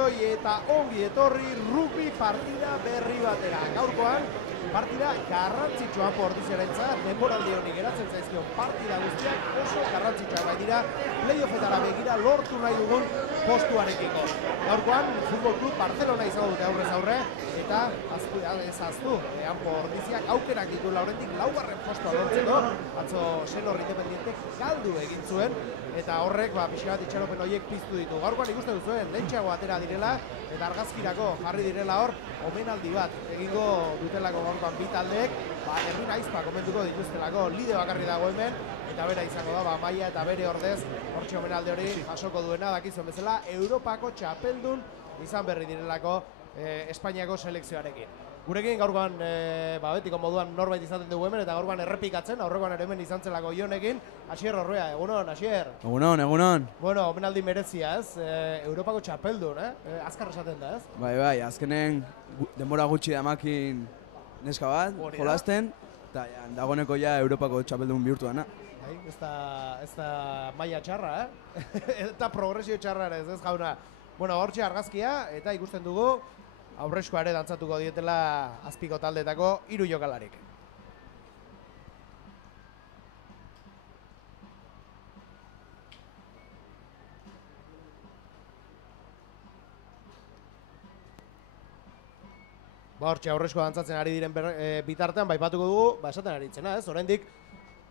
guztioi eta ongi etorri rugby partida berri batera. Gaurkoan, partida garrantzitsua Ordiziarentzat, denboraldi honi geratzen zaizkion partida guztiak oso garrantzitsua baitira playoffetara begira lortu nahi dugun postuarekiko. Gaurkoan, Futbol Club Barcelona izango dute aurrez aurre, eta ezaztu, Anpo Ordiziak aukerak ditu laurendik laugarren postua lortzeko, atzo Senor Independientek galdu egin zuen, eta horrek pixka bat itxaropen horiek piztu ditu. Gaurkoan ikusten duzuen, lehentxeago atera direla, eta argazkirako jarri direla hor, omenaldi bat egingo dutelako gaurkoan bi taldeek, Ermin Aizpa komentuko dituztelako, lide bakarri dago hemen, eta bera izango da, Maia eta bere ordez, hortxe omenaldi hori jasoko duena, dakizuen bezala, Europako txapeldun izan berri direlako Espainiako selekzioarekin. Gurekin gaurkoan betiko moduan norbait izaten dugu hemen, eta gaurkoan errepikatzen, aurrekoan ere hemen izan zelako Ionekin. Asier Orrea, egunon, Asier? Egunon, egunon. Bueno, omenaldi merezia, ez? Europako txapeldun, azkar esaten da, ez? Bai, azkenen denbora gutxi damakin neska bat, jolasten, eta dagoeneko ja Europako txapeldun bihurtu dana. Bai, ez da maila txarra, eta progresio txarra ez jauna. Bueno, hortxe argazkia, eta ikusten dugu, aurreskoa ere dantzatuko dietela azpiko taldetako 3 jokalarik. Hortxe aurreskoa dantzatzen ari diren bitartean, baipatuko dugu, esaten ari ditzena, ez? Oraindik,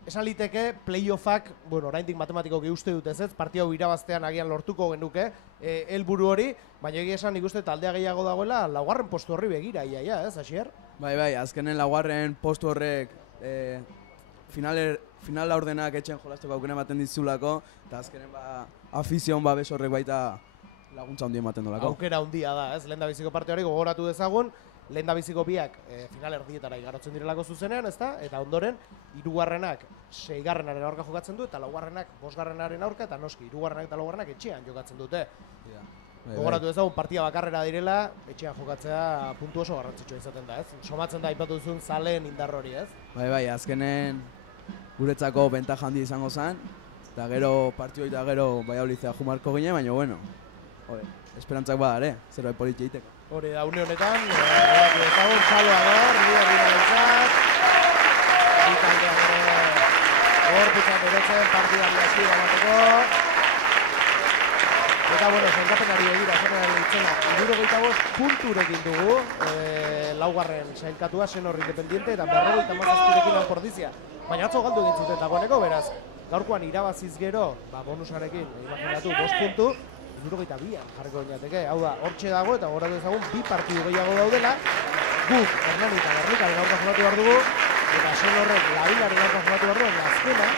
esan liteke playoffak, oraindik matematikoki uste dut ez, partia hau irabaztean agian lortuko genuke helburu hori, baina egia esan ikuste taldea gehiago dagoela laugarren postu horri begira, ez, Asier? Bai, azkenen laugarren postu horrek final laurdenak etxen jolasteko aukera ematen dizulako, eta azkenen afizion babes horrek baita laguntza handia ematen dolako. Aukera handia da, ez, lehendabiziko parte hori gogoratu dezagun, lehendabiziko biak final erdietara igarotzen direlako zuzenean, ezta? Eta ondoren, 3garrenak 6garrenaren aurka jokatzen du, eta 4garrenak 5garrenaren aurka, eta noski, 3garrenak eta 4garrenak etxean jokatzen dute. Gogoratu dezagun, partia bakarrera direla, etxean jokatzea puntu oso garrantzitsua izaten da, ez? Somatzen da, aipatu duzun zaleen indar hori, ez? Bai, azkenen guretzako bentaja handi izango zen, eta gero partio eta gero Baiaulizea jumarko ginen, baina bueno, esperantzak badare, zerbait politia egiteko. Hori da, une honetan, horatu dezagun, txaloa dor, lider dinamitzat, bitaldean ere gorputzat erotzen, partidari aski bamateko. Eta, sailkapenari egira, esatenari ditzena, 75 punturekin dugu, laugarren sailkatua Senor Independiente, eta 57rekin Anpo Ordizia. Baina atzo galdu egin zuten dagoeneko, beraz, gaurkoan irabaziz gero, bonusarekin, imaginatu, 5 puntu, 72an jarriko ginateke, hau da, hortxe dago eta goratu ezagun 2 partidu gehiago daudela, guk Hernani eta Gernikaren aurka jolatu behar dugu, eta Senorrek Labilaren aurka jolatu behar dugu, azkena,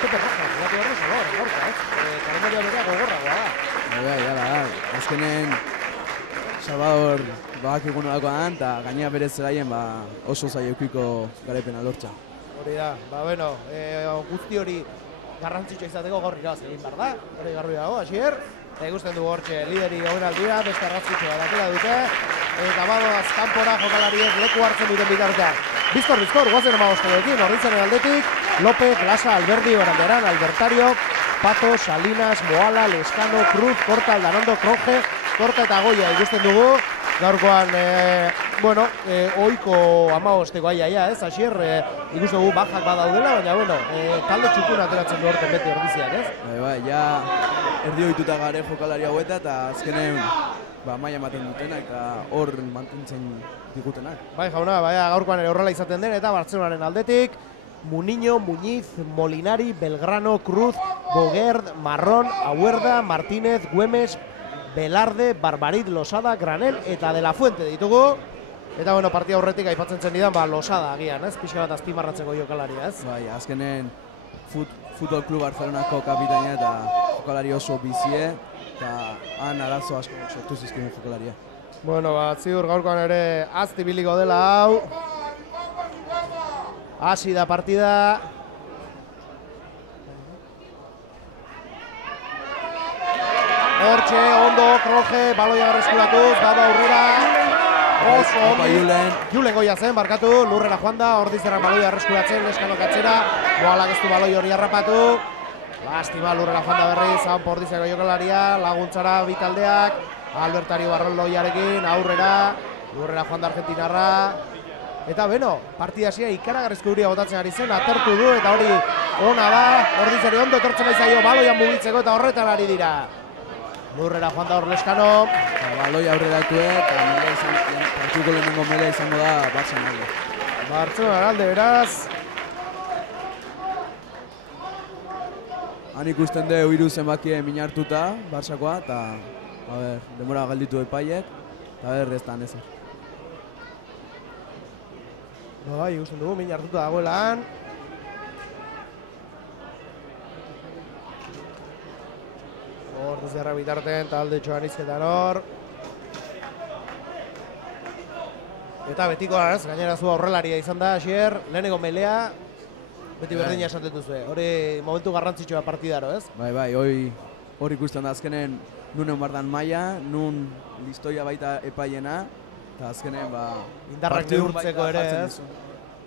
Pepe Roja jolatu behar dugu, Salvador, aurka, ez? Kalendario berea gogorragoa da. Bai, azkenen Salvador bakik nolakoan, eta gainera berez zelaien oso zailukiko garaipena lortza. Hori da, guzti hori garrantzitsua izateko gaur irabaz egin behar da, hori garbi dago, Asier. Eta ikusten dugu hortxe lideri omenaldia, beste argazkitsua batera dute, eta badoaz kanpora jokalariek leku hartzen duten bitartean. Bizkor, guazen amagosteekin, Ordiziaren aldetik, López, Lasa, Alberdi, Baranderan, Albertario, Pato, Salinas, Moala, Lescano, Cruz, Korta, Aldanondo, Kroje, Korta eta Goia ikusten dugu. Gaurkoan, oiko amagosteko aia, ez, Asier, ikusten dugu bajak badaudela, baina, talde txukun ateratzen du horten beti Ordiziak, ez? Bai, ja, erdi ohituta gare jokalari haueta, eta azkenen maila ematen dutena, eta hor mantentzen digutenak. Bai, jauna, gaurkoan ere horrela izaten den, eta Bartzelonaren aldetik, Muniño, Muñiz, Molinari, Belgrano, Cruz, Bogerd, Marrón, Auerda, Martínez, Güemes, Belarde, Barbarit, Losada, Granel eta De La Fuente ditugu. Eta partia horretik aipatzen zen didan, Losada agian, ez? Pixka bat azpimarratzeko jokalaria, ez? Bai, azkenen Futbol Club Barcelonako kapitaina eta jokalari oso bizie, eta han arazo asko sortu zizkigun jokalaria. Ziur gaurkoan ere aztibiliko dela hau. Hasi da partida. Hortxe, ondo, Kroje, baloia berreskuratuz, bada aurrera. Oso ondi. Julen Goia zen, barkatu, lurrera joan da, Ordizerrak baloia berreskuratzen, Leskanok atzera. Moalak ez du baloi hori harrapatu. Lastima lurrera joan da berriz, Pordiziako jokalaria, laguntzara bitaldeak, Albertario Barroloiarekin, aurrera, lurrera joan da argentinarra. Eta beno, partida hasia ikaragarrizko euria botatzen ari zen, atertu du eta hori ona da, Ordiziari ondo etortzen zaio baloian mugitzeko eta horretan ari dira. Lurrera joan da hor Leskano. Baloia aurrera eta partituko lehenengo melea izango da Bartzelona. Bartzelona alde beraz. Han ikusten du hiru zenbakie min hartuta, Bartzakoa, eta denbora galditu epaiek, eta ez ezer. Bai, ikusten dugu, min hartuta dagoelan. Ordiziarra bitarten, talde txoan izketan hor. Eta betikoa, gainera zu aurrelaria izan da, Asier, lehenengo melea, beti berdina esaten duzue. Hori momentu garrantzitsua partidaro, ez? Bai, hori ikusten da azkenen nunen bardan maila, nun listoia baita epaiena, eta azkenen indarrak neurtzeko ere, ez?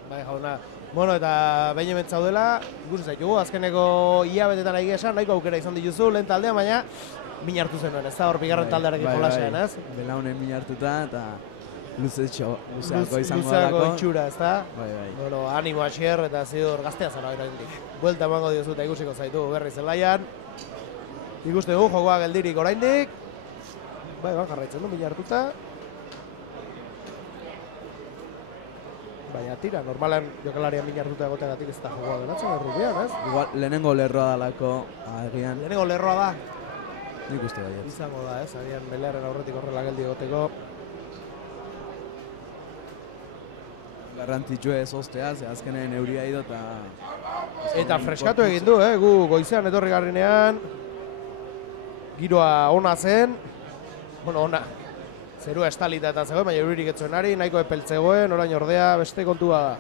Bai, jauna. Bueno, eta behin hemen zaudela, ikusi zaitugu, azkeneko hilabetetan egia esan, nahiko aukera izan dituzu, lehen taldean, baina min hartu zenuen, ez da hor bigarren taldearekin jolasean, ez? Belaunen min hartuta, eta luzeako izango luzeako dalako. itxura, ez da? Bai. Bueno, animo Asier, eta zidur gaztea zara baita hendik. Buelta emango diozu eta ikusiko zaitu berri zelaian. Ikuste dugu, jokoa geldirik oraindik. Bai, jarraitzen du, min hartuta. Baina tira, normalan jokalarian min hartuta egoteagatik ez da jokoa geratzen errubian, ez? Igual, lehenengo lerroa dalako, agian. Lehenengo lerroa da. Nik uste baiet. Izango da, ez? Agian belearen aurretik horrela geldi egoteko. Garrantzitsua ez ostea, ze azkenen euria ido eta... Eta freskatu egin du, gu goizean etorri garrinean. Giroa ona zen. Bueno, ona. Zerua estalita eta zegoen, baina euririk etzuen ari, nahiko epeltzegoen, orain ordea, beste kontua da.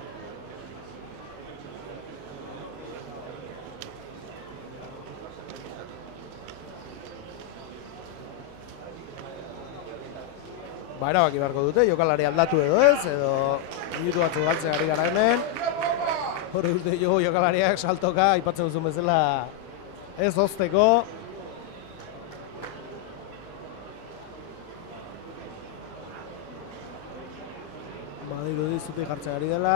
Erabaki beharko dute, jokalari aldatu edo ez, edo minutu batzu galtzen ari gara hemen. Horre uste jokalariak saltoka, aipatzen duzun bezala ez ozteko. Badirudi zutik jartzen ari dela.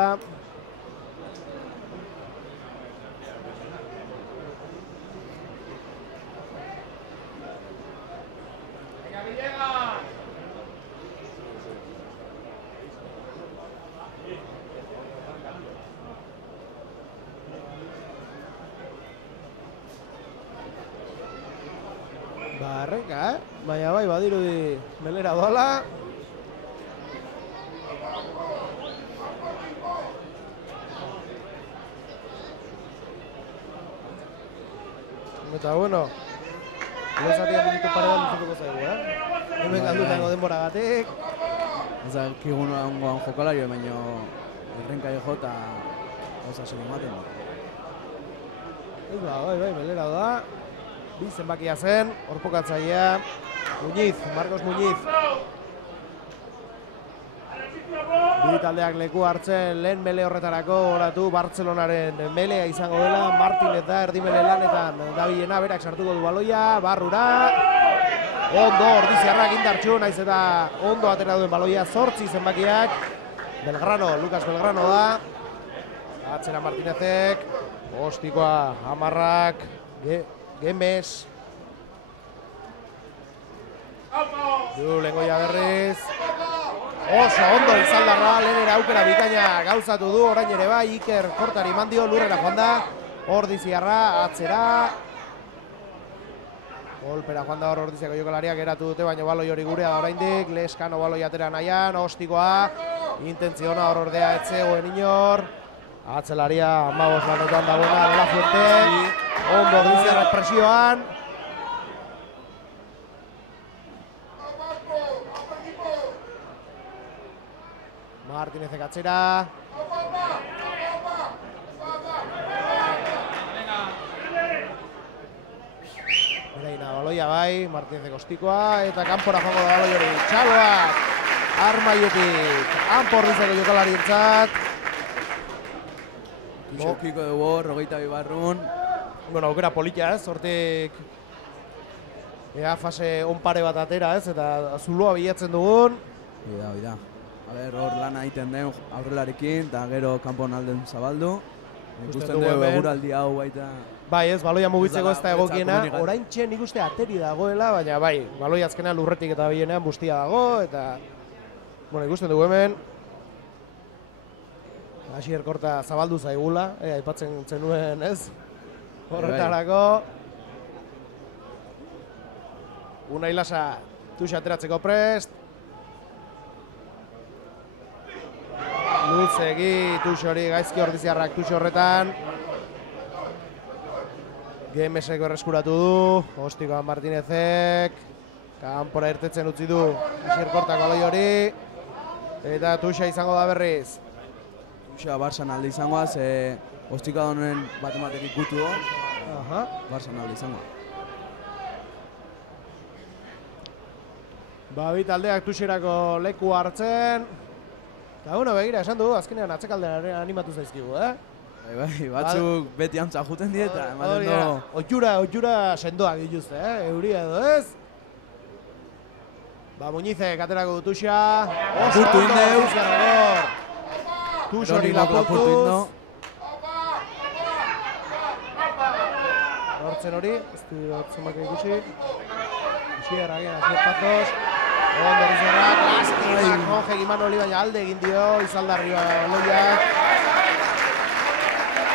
Barreka, baina bai badirudi melera doala. Eta bueno, lezatia minutu pare bat luzutuko zaigu, Hemen galdutako denboragatik. Ez da, kigun ongoan jokalario, baina errenka jo eta gauza zen ematen. Ez da, bai, melera da. Bi zenbakia zen, orpokatzailea, Muñiz, Marcos Muñiz. Bi taldeak leku hartzen lehen mele horretarako oratu Bartzelonaren melea izango dela, Martinez da erdimele lanetan dabilena, berak sartuko du baloia, barrura. Ondo, Ordiziarrak indartxu, naiz eta ondo atera duen baloia, 8 zenbakiak. Belgrano, Lucas Belgrano da. Atzera Martinezek, ostikoa, Amarrak, Gemes. Du, lengoia berriz. Oso ondo izaldarra, lehenera aukera bikaina gauzatu du, orain ere bai, Iker kortari mandio, lurrera joan da. Ordiziarra, atzera. Golpera joan da hor Ordiziako jokalariak geratu dute, baina baloi hori gurea da oraindik. Leskano baloi atera nahian, ostikoa. Intentziona hor ordea etzegoen inor. Atzelaria, 15 lanetan dagoena, De La Fuente. Ondo Ordiziarrak presioan. Martinezek atzera. Bereina baloia bai, Martinezek ostikoa, eta kanpora joango da baloi hori. Txaloak, Armaietik, Ordiziako jokalarientzat. Tuxokiko dugu, 22 barrun. bueno, aukera politia ez, hortik ea fase onpare bat atera ez, eta zuloa bilatzen dugun. Oida. A ber, hor lana egiten den aurrelarekin, eta gero kanpon alden zabaldu. Ikusten dugu eguraldi hau baita... Bai ez, baloia mugitzeko ez da egokiena, oraintxe nik uste ateri dagoela, baina bai, baloia azkenean lurretik eta bienean bustia dago, eta... Bueno, ikusten dugu hemen, Asier Korta zabaldu zaigula, aipatzen zenuen ez, horretarako. Unai Lasa tuxa ateratzeko prest. Luizegi tuxo hori gaizki ordiziarrak tuxo horretan. GMS-eko erreskuratu du, Ostikoan Martinezek. Kanpora irtetzen utzi du Asier Kortak baloi hori. Eta tuxa izango da berriz. Tuxa Barsan alde izangoa, ze Ostikadonen bat-ematek ikutu do. Barsan alde izangoa. Bi taldeak tuxerako leku hartzen. Eta bueno, begira, esan dugu, azkenean atzekaldean animatu zaizkigu, Bai, batzuk beti antza juten die eta ematen do... Oitura sendoak dituzte, euria edo ez. Muñizek aterako du tuxa. Lapurtu indeu. Tuxo hori lapurtuz. Hortzen hori, ez du zumak ikusi. Asier agian, Asier Pazos. Ondo rizerrak, lastimak, Monje Giman hori baina alde egin dio, Izaldarri baloiak.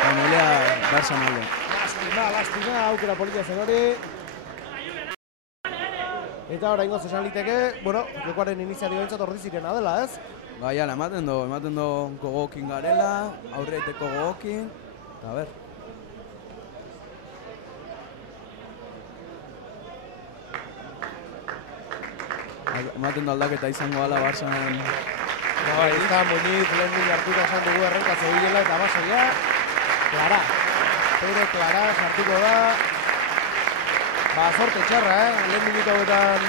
Familia Barsan alde. Lastima, aukera politia zen hori. Eta oraingoz esan liteke, bueno, jokoaren iniziari behintzat ordi zirena dela, ez? Bai, ala, ematen do gogokin garela, aurreiteko gogokin, eta ber. Ematen da aldaketa izango gala Barsanen. Bai, ez da Muñiz lehen hartuta esan dugu errenka zebilela eta basoia. Klara, Pedro Klara sartuko da. Sorte txarra, lehen minutu hauetan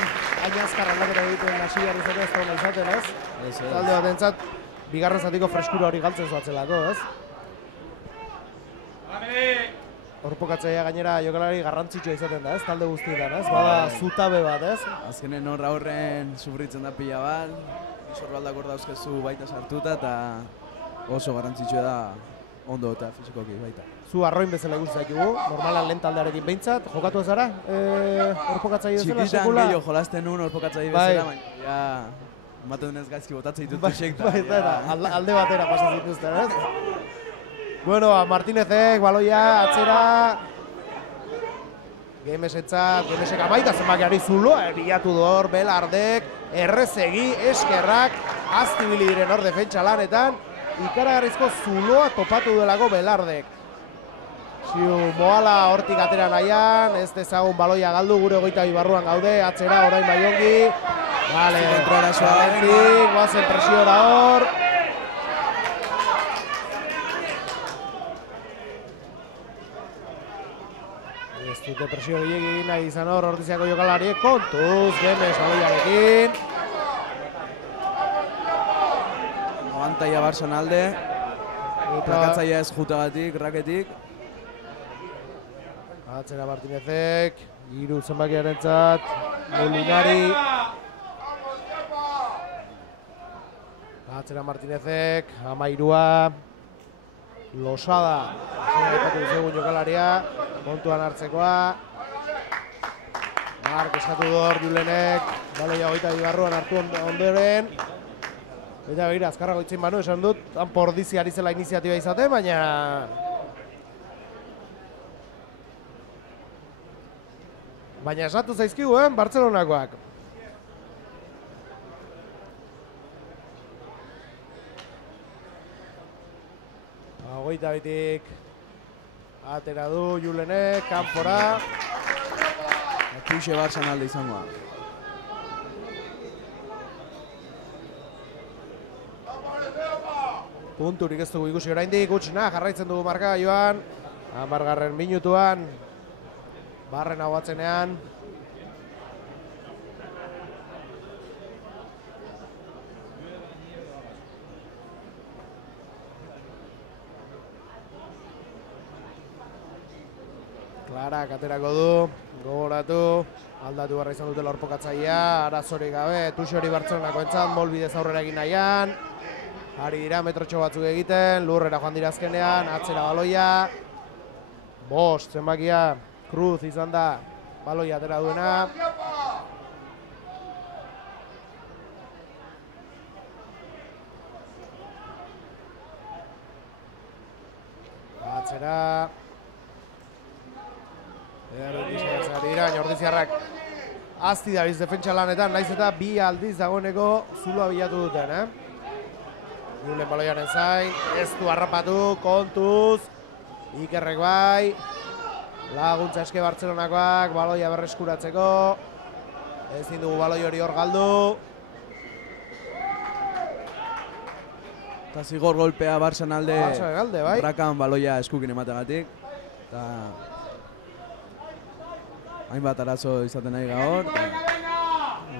hain azkar aldaketa egiten hasi behar izatea ez da hona izaten, ez? Talde bat entzat, bigarren zatiko freskura hori galtzen zoatzelako, ez? Horpokatzaia gainera jokalari garrantzitsua izaten da, ez? Talde guztietan, ez? Bada zutabe bat, ez? Azkenen horra horren sufritzen da pila bat, isorbaldak hor dauzkezu baita sartuta eta oso garrantzitsua da ondo eta fizikoki baita. Zu arroin bezala ikusi zaitugu, normalan lehen taldearekin behintzat, jokatu ez zara? Horpokatzaia bezala, sekula? Txikitan gehiago jolasten nuen horpokatzaia bezala, baina ja... Ematen denez gaizki botatzen ditut tuxek da. Alde batera pasatzen dituzten, ez? Bueno, Martinezek, baloia, atzera. GMS-etzat amaita zenbakiari zuloa bilatu du hor, Belardek, Errezegi, Eskerrak, aztibili diren hor defentsa lanetan, ikaragarrizko zuloa topatu duelako Belardek. Ziu, Moala hortik atera nahian, ez dezagun baloia galdu, gure 22 barruan gaude, atzera orain baiongi. Vale, guazen presiora hor. Ez dute presio gehiagin egin nahi izan hor Ordiziako jokalariek, kontuz, Gemes baloiarekin. Abantaia Barsan alde, plakatzaia ez jutagatik, raketik. Atzera Martinezek, hiru zenbakiarentzat, Molinari. Atzera Martinezek, 13. Losada, aipatu dizugun jokalaria, kontuan hartzekoa. Mark eskatu du hor Julenek, baloia 22 barruan hartu ondoren. Eta begira, azkarrago itzin banu, esan dut, Pordizi ari zela iniziatiba izate, baina esatu zaizkigu, Bartzelonakoak. Hogeita bitik atera du Julenek, kanpora. Tuxe Barsan alde izangoa. Punturik ez dugu ikusi oraindik, gutxina jarraitzen dugu marka joan. 10. minutuan, barren hau batzenean. Klara katerako du, gogoratu, aldatu barra izan dutela orpokatzaia, arazorik gabe, Tuxori Bartzelonako entzat, molbidez aurrera egin nahian, ari dira metrotxo batzuk egiten, lurrera joan dira azkenean, atzera baloia, bost, zenbakia, Cruz izan da, baloia atera duena. Atzera. Ordiziarrak azti da biz defentsa lanetan, naiz eta bi aldiz dagoeneko zuloa bilatu duten, Julen baloiaren zain, ez du harrapatu, kontuz, Ikerrek bai, laguntza eske Bartzelonakoak, baloia berreskuratzeko, ezin dugu baloi hori hor galdu. Eta zigor golpea Barçan alde, bai. Rakan baloia eskukin emategatik. Eta hainbat arazo izaten nahi gaur.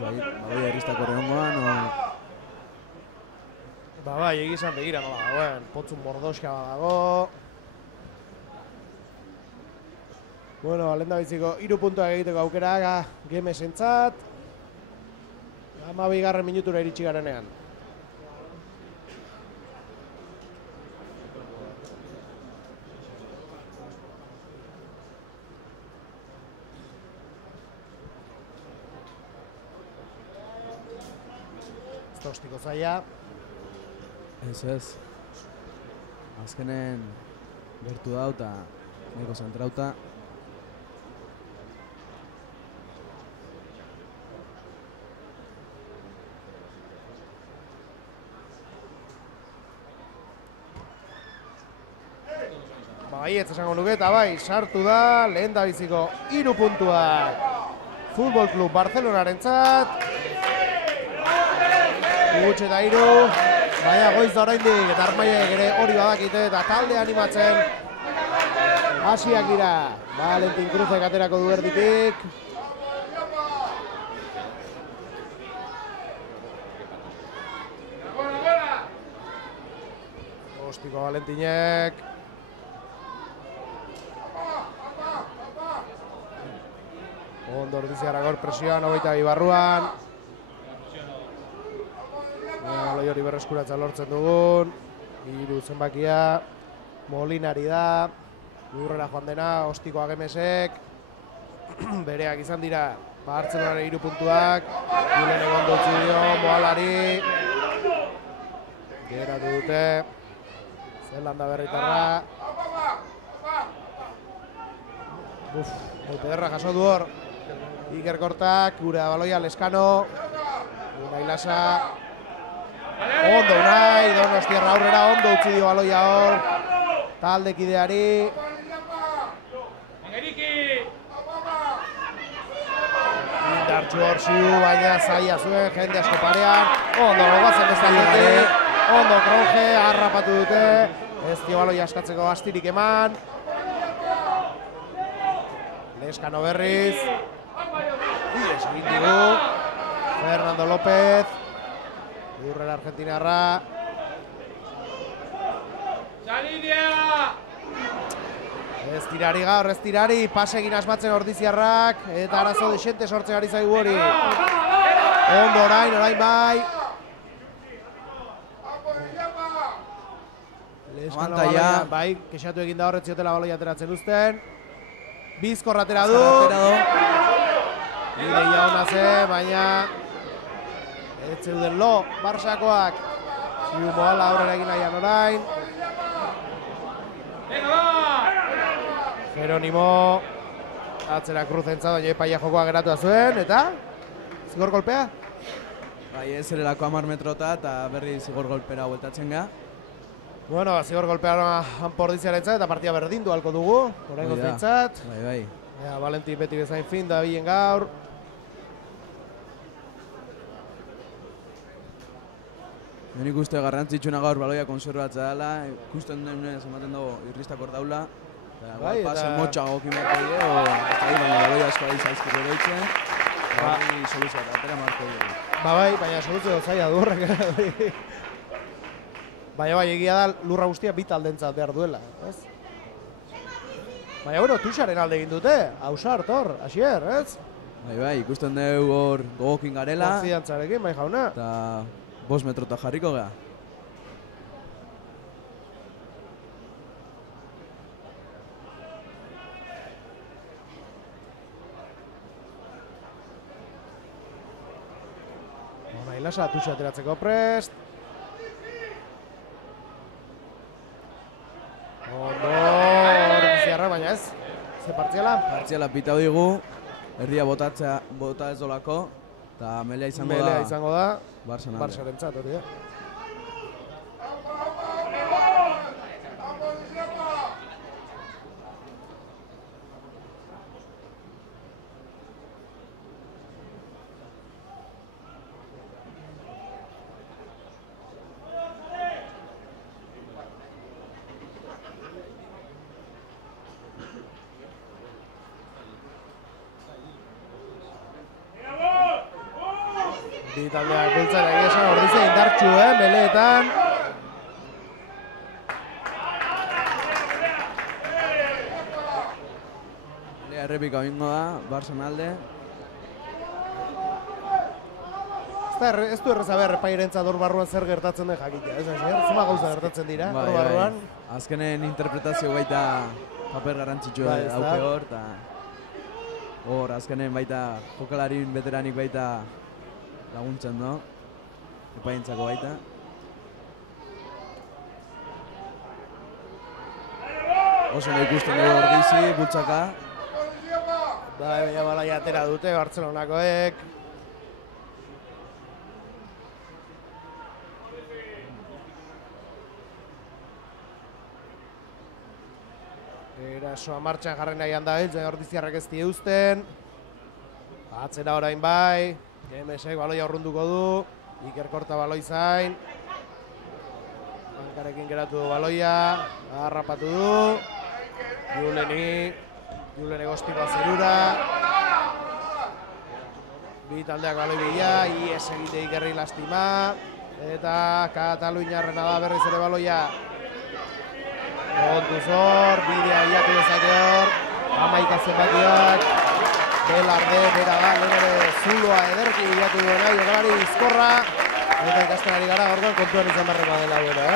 Baloia erriztako rehongoan. Bai, egizan begira nola dagoen, potzun bordoska badago. Bueno, lehen da biziko 3 puntuak egiteko aukera Gemesentzat. 12. minutura iritsi garenean. Ostiko zaila. Ez. Azkenen gertu dau eta nahiko zentrauta. Baietz esango nuke eta bai, sartu da, lehen da biziko 3 puntuak Futbol Klub Bartzelonarentzat. Gutxe eta 3, baina goiz da oraindik eta Armaiek ere hori badakite eta talde animatzen hasiak dira. Valentin Cruzek aterako du erditik. Ostiko Valentinek. Ondo Ordiziarrak hor presioan, 22 barruan. Baloi hori berreskuratza lortzen dugun. 3 zenbakia. Molinari da. Lurrera joan dena, Ostiko Gemesek. Bereak izan dira. Bartzelonaren 3 puntuak. Julen egon dutzi dio, Moalari. Geratu dute. Zelanda berritarra. Golpe derra jaso du hor. Iker Kortak, gure da baloia Leskano. Unai Lasa. Ondo Unai, Donostiarra aurrera, ondo utzi dio baloia hor. Taldekideari. Indartxu hor ziu, baina zaila zuen, jende asko parean. Ondo gogatzen bezaletik. Ondo Kronje, harrapatu dute. Ez dio baloia askatzeko astirik eman. Leskano berriz. Ies egin digu. Fernando López. Urrera Argentinarra. Ez tirari gaur, ez tirari. Pasegin asmatzen Ordiziarrak. Eta arazo desente sortzen ari zaigu hori. Ondo orain bai. Leskano baloia, bai, kexatu egin da horret ziotela baloia ateratzen uzten. Bizkor atera du. Ideia hona ze, baina ez zeuden lo, Barsakoak. Ziu Moala aurrera egin nahian orain. Jeronimo atzera Cruzentzat, baina epaia jokoa geratua zuen, eta zigor golpea? Bai, ez zerelako 10 metrota eta berri zigor golpera bueltatzen ga. Bueno, zigor golpea Ordiziarentzat eta partia berdindu halko dugu, oraingo zentzat. Bai. Valentin beti bezain fin da bilen gaur. Nik uste garrantzitsuna gaur baloia konserbatzea dela, ikusten denez ematen dago irristakor daula. Bai, pasen motxa gokin bat egin, baina baloia asko ari zaizkiko behitzen. Bari soluzioa eta atera marko dugu. Bai, baina soluzio zaila du horrek. Baina bai, egia da lurra guztia bi taldentzat behar duela, ez? Baina, bueno, Tuxaren alde egin dute, Ausart hor, Asier, ez? Bai, ikusten dugu hor gogokin garela. Konfiantzarekin, bai jauna. Eta 5 metrota jarriko gara. Lasa, Tuxa ateratzeko prest. Ondo, Ordiziarra, baina ez. Ze partziala? Partziala pita digu, herria bota ez dolako, eta melea izango da. Barçarentzat, hori da. Bi taldeak bultzara egia esan Ordizia indartxu, meleetan. Melea errepika bingo da, Barçan alde. Ez du erreza behar epairentzat hor barruan zer gertatzen den jakitea, ez zema gauza gertatzen dira, hor barruan. Azkenen interpretazio baita paper garrantzitsua dauke hor, eta hor azkenen baita jokalarin veteranik baita laguntzen do, epaientzako baita. Oso nahi ikusten dugu Ordizi, bultzaka. Baina balaia atera dute Bartzelonakoek. Erasoa martxan jarri nahian da hiltzen Ordiziarrak ez dieusten. Atzera orain bai. GMSek baloia urrunduko du. Iker Korta baloi zain. Bankarekin geratu du baloia. Harrapatu du. Julen egostikoa zerura. Bi taldeak baloi bila. Ies egite Ikerri lastima. Eta Kataluinarrena da berriz ere baloia. Kontuz hor, bidea bilatu dezake hor. Amaika zenbatiak. Belarde, bera da, lehen ere zuloa ederki bilatu duena, jokalari bizkorra. Eta ikastenari gara, orduan kontuan izan barreko dela duena,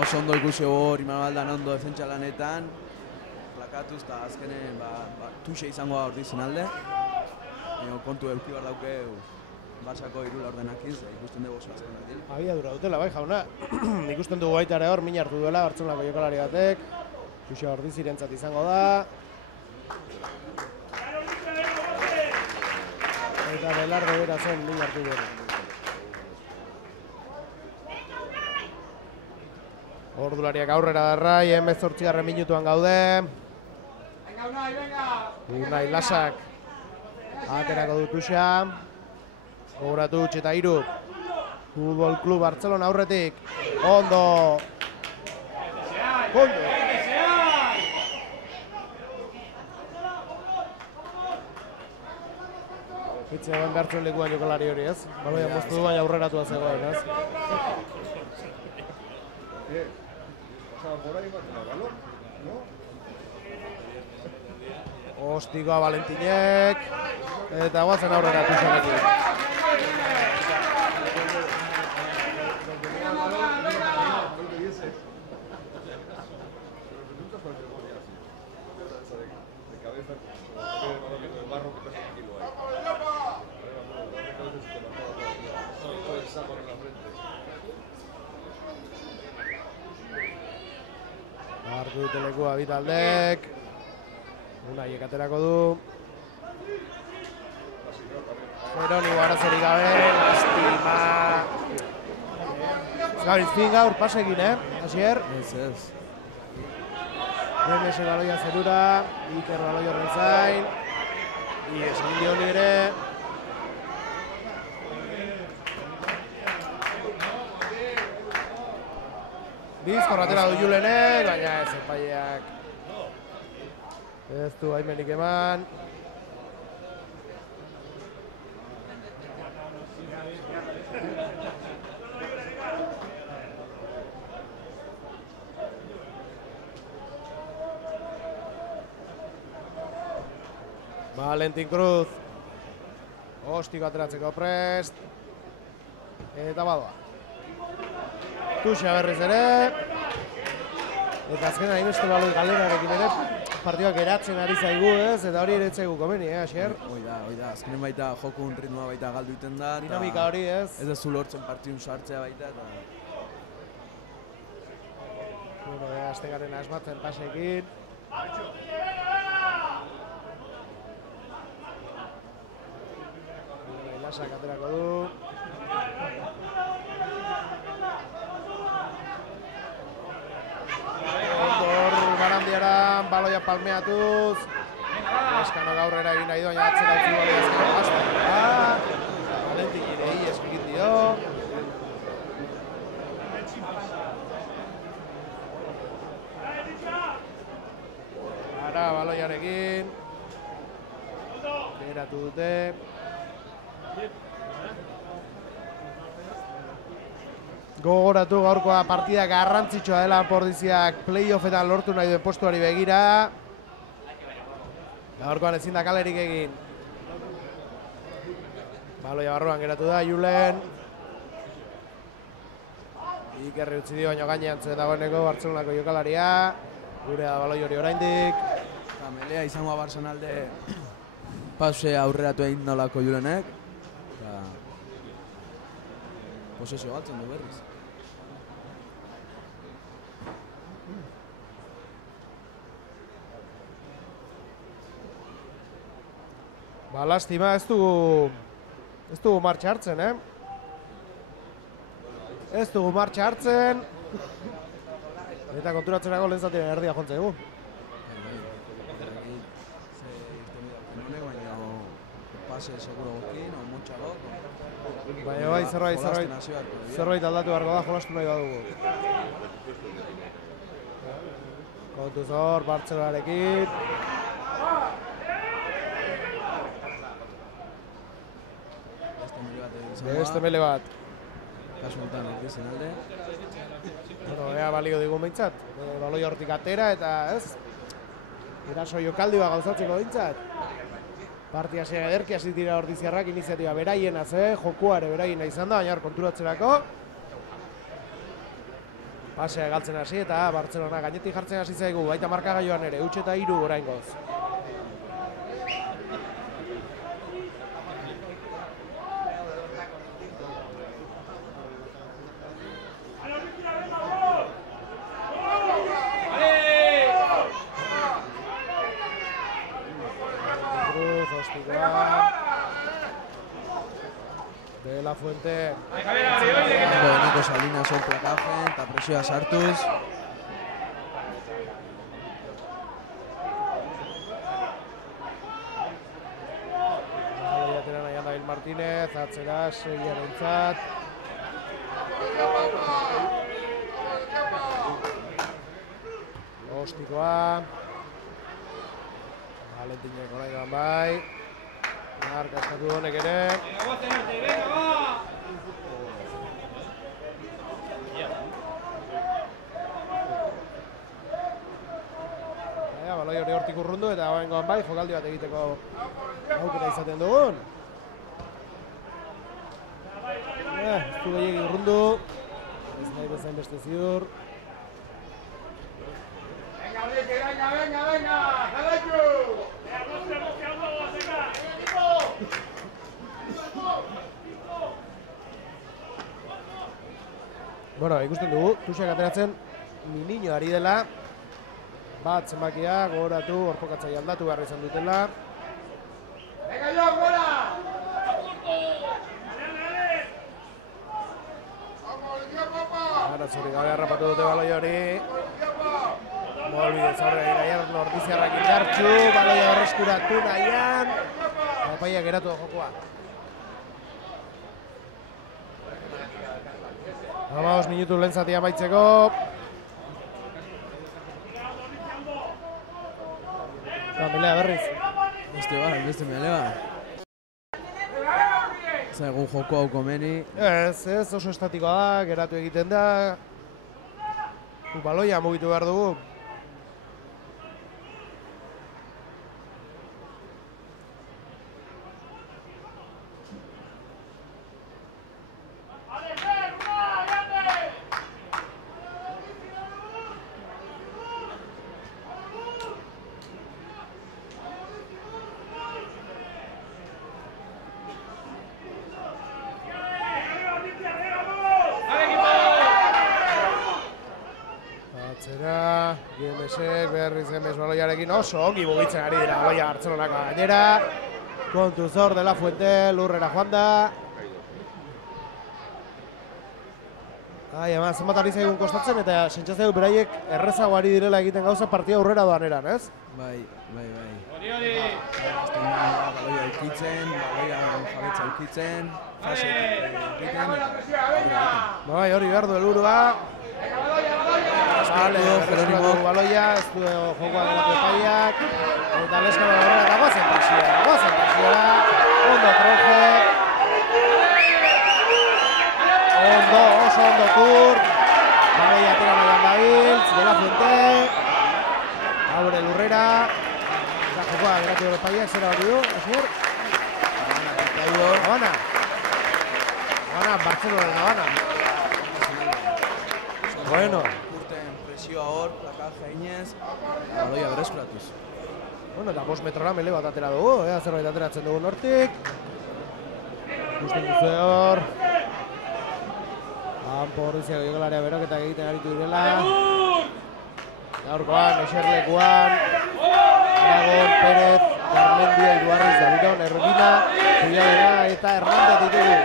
Oso ondo ikusi hor, Imanoldan ondo defentsa lanetan. Plakatuz eta azkenen tuxe izango da Ordizen alde. Kontu euki bar dauke Barçako irula ordenakiz, ikusten dugu oso azken dut. Abiadura dutela, bai jauna. Ikusten dugu baita ere hor, min hartu duela Bartzelonako jokalari batek. Tuxe Ordizirentzat izango da. Eta Belarde bera zen min hartu duela. Ordulariak aurrera darrai, 18. minutuan gaude. Unai Lasak aterako du Tuxa. Gogoratu eta 3. Futbol Klub Bartzelona aurretik. Ondo. Hitze egon behartzen lekuan jokalari hori, ez? Baloia moztu du baina aurreratua zegoen, ez? Ostikoa Valentinek. Eta guazen aurrera Tuxanekin. Hartu dute lekua bi taldek. Unaiek aterako du. Jeronimo arazorik gabe, lastima. Gabriz fin gaur pasekin, Asier? Ez. Nemes baloia zerura, Iker baloi horren zain. Ies egin dio nire. Bizkor atera du Julenek, baina ez epaileak. Ez du baimenik eman. Valentin Cruz. Ostiko ateratzeko prest. Eta badoa. Tuxa berriz ere. Eta azken hainbeste baloi galerarekin ere partioak eratzen ari zaigu, ez? Eta hori ere etzaigu komeni, Asier? Oida, azkenen baita jokun ritmoa baita galdu iten da. Dinamika hori, ez? Ez da zu lortzen partidun sartzea baita. Bueno, aztegaren asmatzen pasekin. Lasak aterako du. Barandiaran, baloia palmeatuz. Eskanok aurrera egin nahi du, baina atzera utzi baloia azken. Valentik irei eskikit dio. Ara, baloiarekin. Geratu dute. Gogoratu gaurkoa partida garrantzitsua dela Pordiziak playoffetan lortu nahi duen postuari begira. Gaurkoan ezin da kalerik egin. Baloia barruan geratu da, Julen. Ikerri utzi dio, baina gainean zen dagoeneko Bartzelonako jokalaria. Gure da baloi hori oraindik. Eta melea izango Bartzen alde pase aurreratu egin nolako Julenek. Posesio galtzen du berriz. Ba, lastima, ez dugu martxa hartzen, Ez dugu martxa hartzen. Eta konturatzerako lehen zatien erdia jontzen egu. Pase seguro gokin, o motxagok. Baina bai, zerbait aldatu beharko da, jolastu nahi badugu. Kontuz hor, Bartzelonarekin. Beste mele bat. Kasu honetan ordizen alde. Bueno, ea balio digun behintzat. Baloi hortik atera eta ez. Eraso jokaldi bat gauzatzeko behintzat. Partia zega ederki hasi dira ordiziarrak iniziatiba beraien jokuare beraiena izan da, baina konturatzerako. Pasea galtzen hasi eta Bartzelona gainetik jartzen hasi zaigu, baita markagailuan ere, huts-3 oraingoz. De la Fuente. Nico Salinas hor plakajen, eta presioa sartuz. Atera nahian David Martínez, atzera, segian eintzat. Ostikoa. Valentinek oraingoan bai. Marka eskatu honek ere. Baloi hori hortik urrundu eta oraingoan bai jokaldi bat egiteko aukera izaten dugun. Ez du gehiegi urrundu. Ez nahi bezain beste ziur. Venga, jarraitu! Bueno, ikusten dugu, Tuxak ateratzen Minino ari dela. Bat zenbakia, gogoratu, orpokatzai aldatu behar izan dutela. Venga, jo, gora! Aratzuri gabe harrapatu dute baloi hori. Molbidez aurrera iraian ordiziarrak indartxu, baloia berreskuratu nahian. Epaia geratu da jokoa. 15 minutu lehen zatia amaitzeko. Melea berriz. Beste melea. Zaigu joko hau komeni. Ez, oso estatikoa da, geratu egiten da. Baloia mugitu behar dugu. baloiarekin oso ongi mugitzen ari dira baloia Bartzelonako gainera. Kontuz hor De La Fuente, lurrera joan da. Ama, zenbat ari zaigun kostatzen eta sentsazio beraiek errezago ari direla egiten gauza partida aurrera doan eran, ez? Bai. Baloia eukitzen, baloia jabetza eukitzen, fase egiten. Bai, hori behar du helburua. Vale, Jerónimo baloia, ez du jokoa delako epaiak. Eta Leskano horrela eta guazen presioa. Ondo Tronje. Oso ondo Tur. Baloia atera nahian dabiltz, De La Fuente. Aure lurrera. Eta jokoa geratu dure epaiak, zera hori du, Esur? Habana, Bartzelonaren Habana. Bueno. Presioa hor, plakaje inez, baloia berreskuratuz. Bueno, eta 5 metrora mele bat atera dugu, zerbait ateratzen dugu nortik. Gusten duzu hor. Kanpo horriziak jokalaria beroketa egiten aritu direla. Gaurkoan, eserlekuan. Aragon, Pérez, Garmendia, Iruarriz, Davidon, Errubina, Zuiadena eta Hernandez ditugu.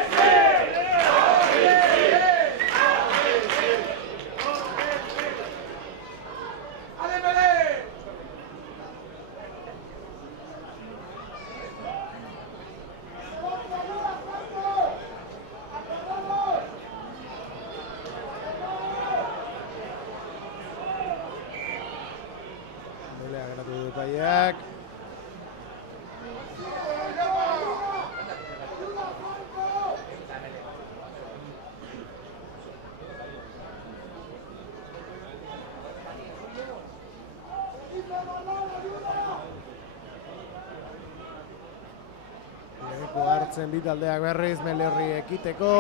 Hartzen bi taldeak berriz, Mele horri ekiteko.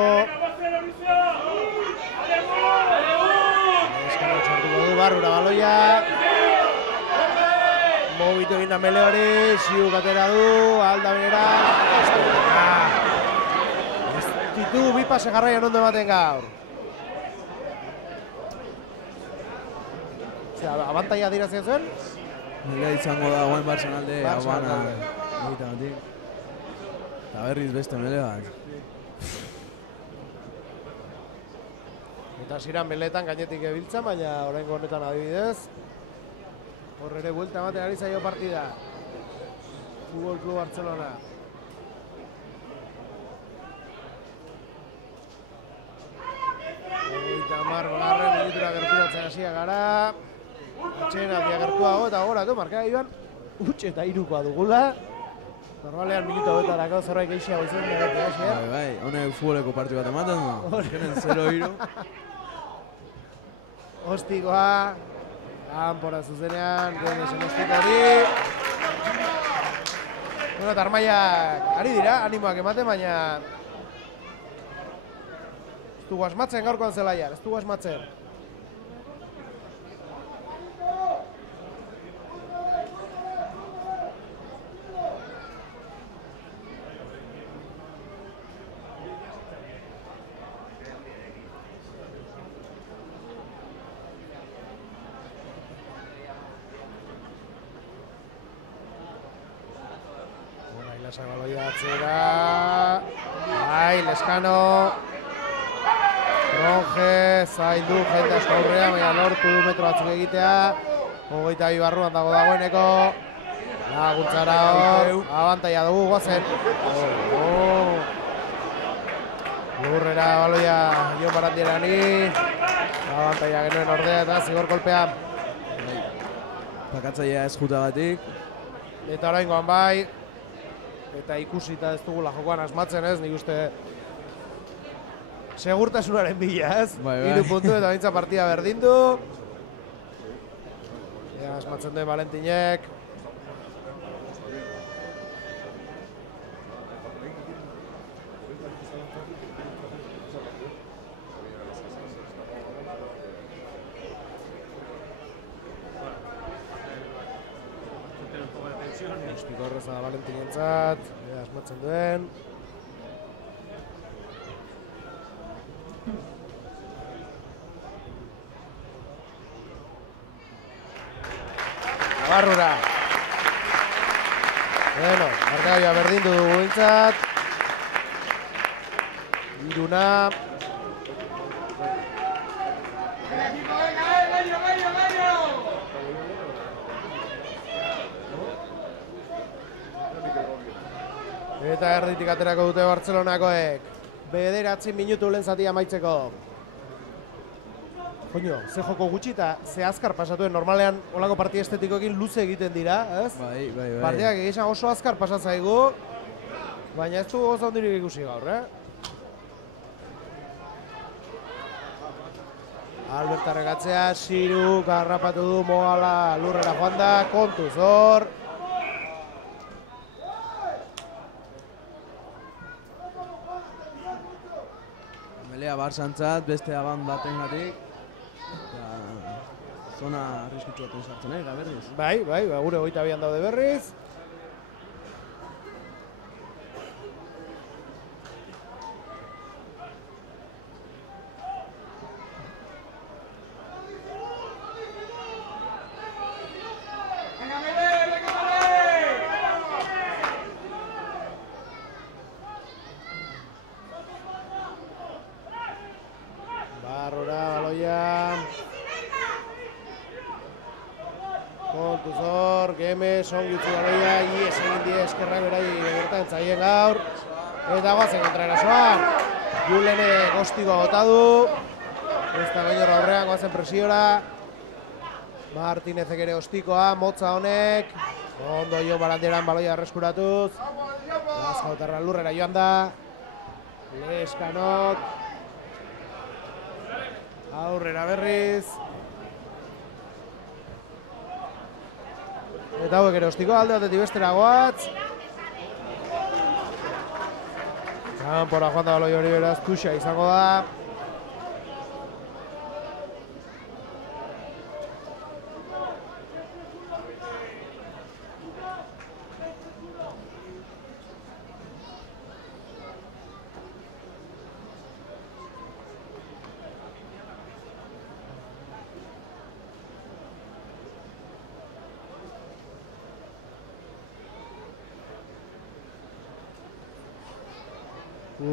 Eskano txortuko du, barrura baloia. Mobitu egin da Mele hori, Siuk atera du, alda benera. Ez ditu bi pase jarraian ondo ematen gaur. Abantaia adirazien zuen? Mele izango da guain Bartzelonalde, Habana egitagatik. Eta berriz beste Mele bat. Eta ziren Meletan gainetik ebiltzan, baina oraingo honetan adibidez. Hor ere buelta ematen ari zaio partida. Futbol Club Bartzelona. Eta margarren minutura gerturatzen hasia gara. Atxena diagertuago eta goratu marka iban. Utxe eta irukoa dugula. Normalean minutu hobetarako zerbait gehiago izan dira. Bai, honek futboleko parti bat ematen du. Genen 0-3. Ostikoa. Kanpora zuzenean, Renesen ostiko hori. Bueno, eta Armaiak ari dira, animoak ematen, baina ez dugu asmatzen gaurkoan zelaian, ez dugu asmatzen. Baloia atzera. Bai, Leskano. Tronje, zaildu, jende asko aurrean, baina lortu du metro batzuk egitea. 22 barruan dagoeneko. Laguntzara hor, abantaia dugu, guazen. Lurrera baloia Jon Barandierani. Abantaia genuen ordea eta zigor kolpean. Pakatzaia ez jutagatik. Eta oraingoan bai. Eta ikusita ez dugula jokoan asmatzen ez, nik uste segurtasunaren bila ez. 3 puntu eta bintza partida berdin du. Asmatzen duen Valentinek. Ostiko horreza da Valentinentzat, asmatzen duen. Barrura. Bueno, markagailua berdindu dugu bintzat. Iruna. Eta erditik aterako dute Bartzelonakoek. 9 minutu lehen zatia amaitzeko. Joño, ze joko gutxi eta ze azkar pasatuen. Normalean olako partia estetikoekin luze egiten dira, ez? Bai. Partidak egizan oso azkar pasatzaigu, baina ez du oso ondirik ikusi gaur, Albert Arregatzea, Siruk harrapatu du Mogala lurrera joan da, kontuz hor. Melea Bartzantzat, beste aban batengatik. Zona arriskutsu baten sartzen, berriz. Bai, gure 22an daude berriz. Ongitzu galoia, ies egin die eskerrak berai bertan zaien gaur. Eta guazen kontra erasoan. Julene gostigo gota du. Ez da gainor aurrean guazen presiora. Martinezek ere ostikoa, motza honek. Ondo jo Baranderan baloia arreskuratuz. Lazkautarra lurrera joan da. Leskanok. Aurrera berriz. Eta hauek ere ostiko alde batetik bestera goatz. Kanpora joan da baloi hori beraz, tuxa izango da.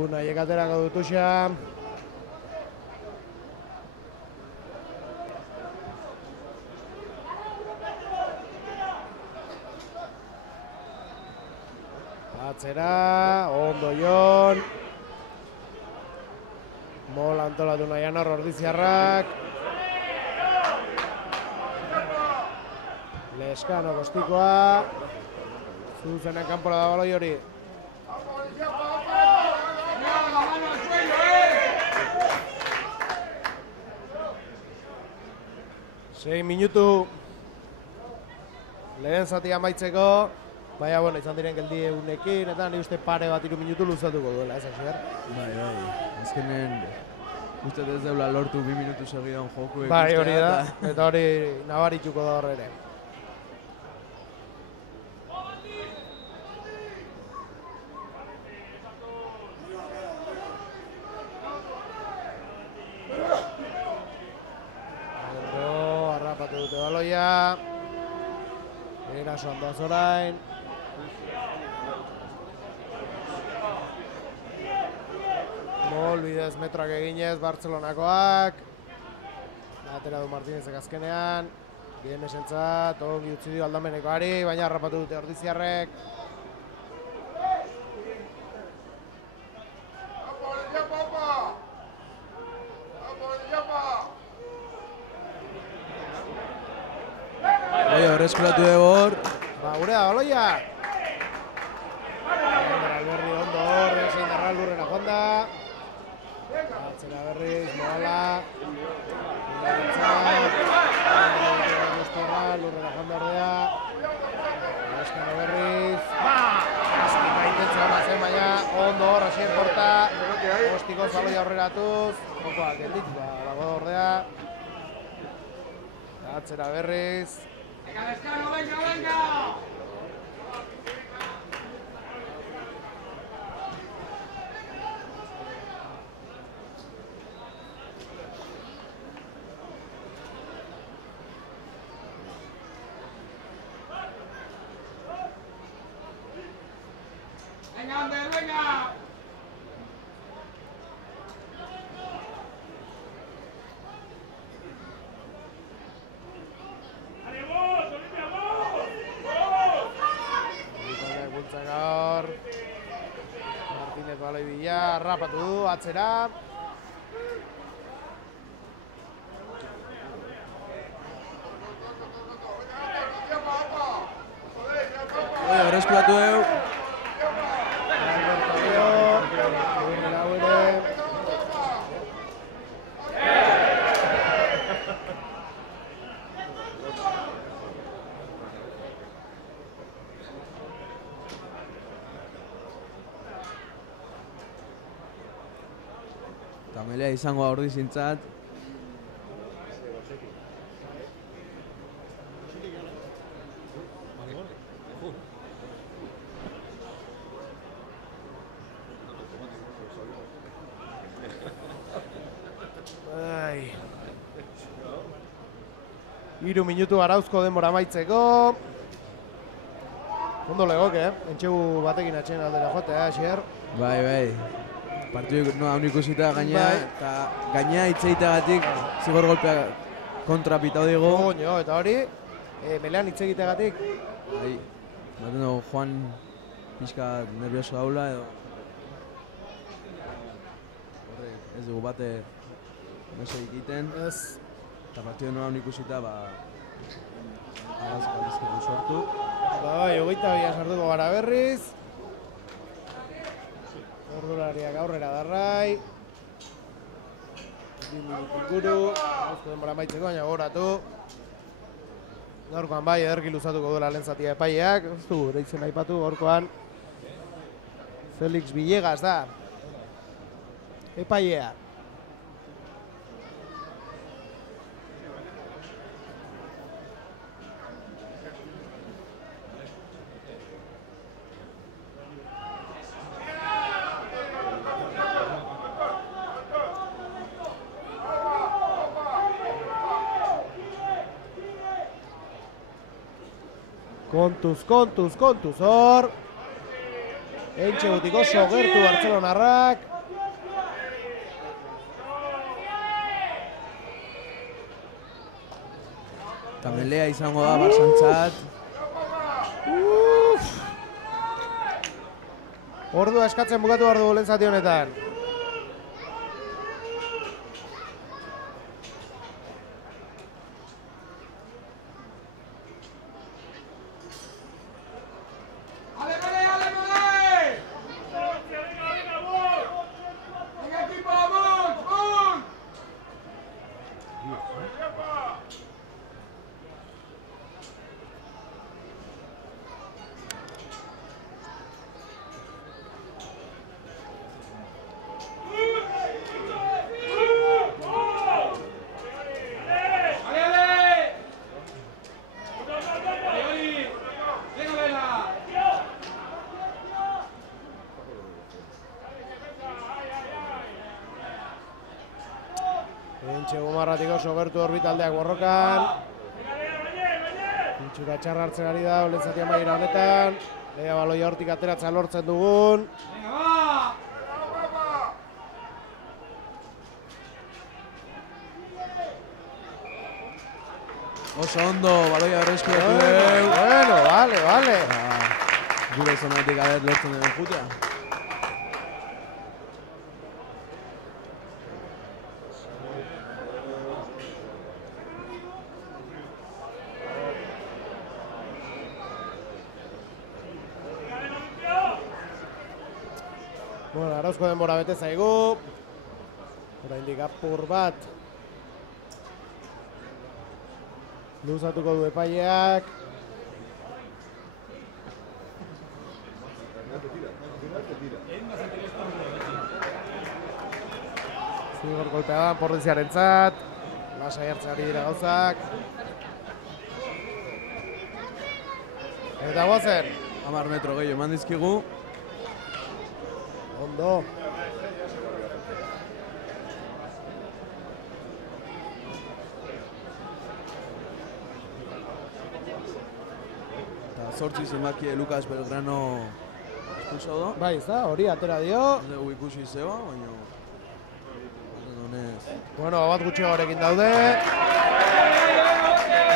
Nahiek aterako dutuxa. Atzera, ondo jon. Mola antolatu nahian hor ordiziarrak. Leskano kostikoa. Zuzenen kanpora da baloi hori. 6 minutu lehen zati amaitzeko, baina, bueno, izan diren geldi egunekin, eta ni uste pare bat 3 minutu luzatuko duela, ez Asier? Bai, azkenen uste ez deula lortu 2 minutu segidan joku ikustea. Bai, hori da, eta hori nabarituko da hor ere. Erasoan doaz orain. Mol bidez metroak eginez Bartzelonakoak. Atera du Martinezek azkenean. Bien esentzat, ongi utzi dio aldamenekoari, baina harrapatu dute ordiziarrek. Horrezkulatu dugu hor. Gure da, baloia. Alberri ondo hor, zein darra lurrera joan da. Atzera berriz, Mogala. Lurrera joan berdea. Eskano berriz. Azkika intentzio hona zen, baina ondo hor, Asier Porta. Ostikoz baloia aurreratuz. Jokoak gelditu dago ordea. Atzera berriz. ¡Venga, Lescano, venga! venga! Gaur Martínez baloi bila, harrapatu du, atzera. Erreskuratu dugu. Kamelea izango aurdi zintzat. Hiru minutu arauzko denbora amaitzeko. Ondo legoke, entxegu batekin atxen aldera jotea, Asier. Bai. Partidu hau ikusita gainea, eta gainea hitzeiteagatik zigor golpea kontra pitau digo. Goño, eta hori, melean hitzeiteagatik. Bai, baten dugu Juan pixka nervioso daula edo. Horre, ez dugu bate meso egiten. Ez. Eta partidu hau ikusita, agazkaldizkegu sortu. Bai, 22 sartuko gara berriz. Ordulariak aurrera darrai. 2 minutu inguru. Auzko denbora amaitzeko, baina gogoratu. Gaurkoan bai, ederki luzatuko duela lehen zatia epaileak. Ez du, deitzen aipatu gaurkoan. Felix Villegas da. Epailea. Kontuz hor. Entxe gutik oso gertu Bartzelonarrak. Kamelea izango da Barsantzat. Ordua eskatzen bukatu behar dugu lehen zati honetan. Gomarratik oso gertu orbitaldeak borrokan. Itxura txarra hartzen ari da, olen zati amaiera honetan. Lea baloia hortik ateratzen lortzen dugun. Oso ondo, baloia berreskuratu dugu. Bueno, vale. Gure zonatik adet lortzen den jutea. Bueno, arauzko denbora bete zaigu. Oraindik apur bat. Luzatuko du epaileak. Zigor golpea da, Pordiziarentzat. Lasai hartzen ari dira gauzak. Eta guazen. 10 metro gehiago eman dizkigu. Ondo. Eta 8 zenbakie Lucas Belgrano Expulsado do. Bai, ez da, hori atera dio. Ez dugu ikusi zeba, baina... Bueno, bat gutxiagorekin daude.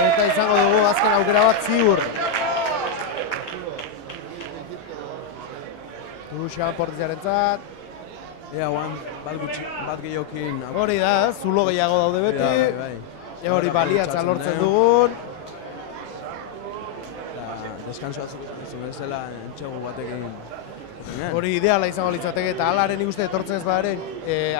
Eta izango dugu azken aukera bat ziur. Turuxan Portiziarentzat. Ea, guan, bat gehiokin... Hori da, zulo gehiago daude beti. Bai. Hori baliatza lortzen dugun. Deskanso atzuk bezala entxegu batekin. Hori ideala izango litzateke eta alaren ikuste etortzen ez badaren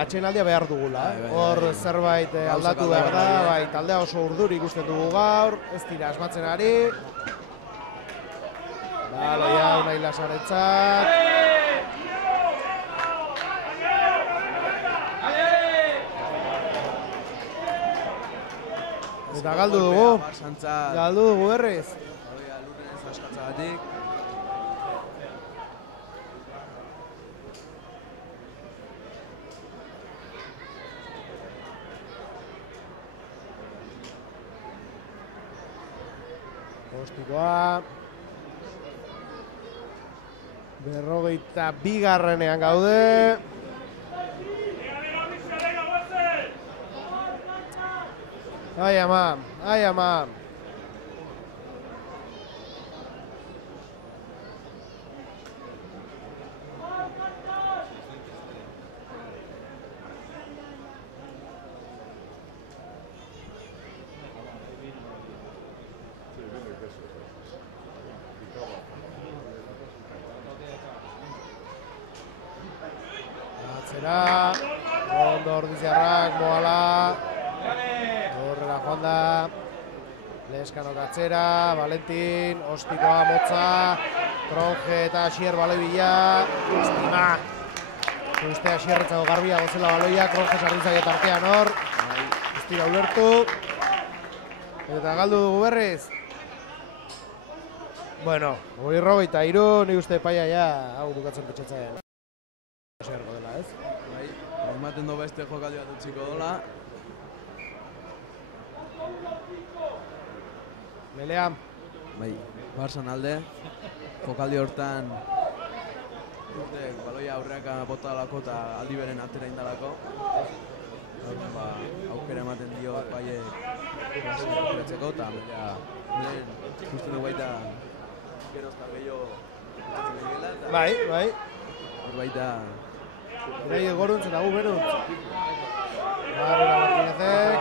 atsedenaldia behar dugula. Hor zerbait aldatu behar da, bai, taldea oso urduri ikusten dugu gaur, ez dira asmatzen ari. Baloia Unai Lasaretzat. Eta galdu dugu. Galdu dugu berriz. Lurren ez askatzagatik. Ostikoa. 42. gaude. Ai ama, ai ama. Atzera, ondo Ordiziarrak, Moala. Horrela joan da. Leskanok atzera, Valentin, Ostikoa, Motza, Tronje eta Asier baloi bila. Estima. Uste Asierretzako garbia gozela baloia, Tronje sarritzaile tartean hor. Ez dira ulertu. Eta galdu dugu berriz. Bueno, 53, nik uste epaia ja, hau bukatzen petxatzen. Asierreko dela, ez? Bai, ematen du beste jokaldi bat utziko dola. Lelea. Bai, Barsan alde, jokaldi hortan baloia aurreaka bota dalako eta aldi beren atera indalako. Aukera ematen dio baiek aukeratzeko eta lehen uste du baita gerozta gehiago gela eta... Bai, bai. Hor baita... Berai goruntz eta gu beruntz. Barrera Martinezek.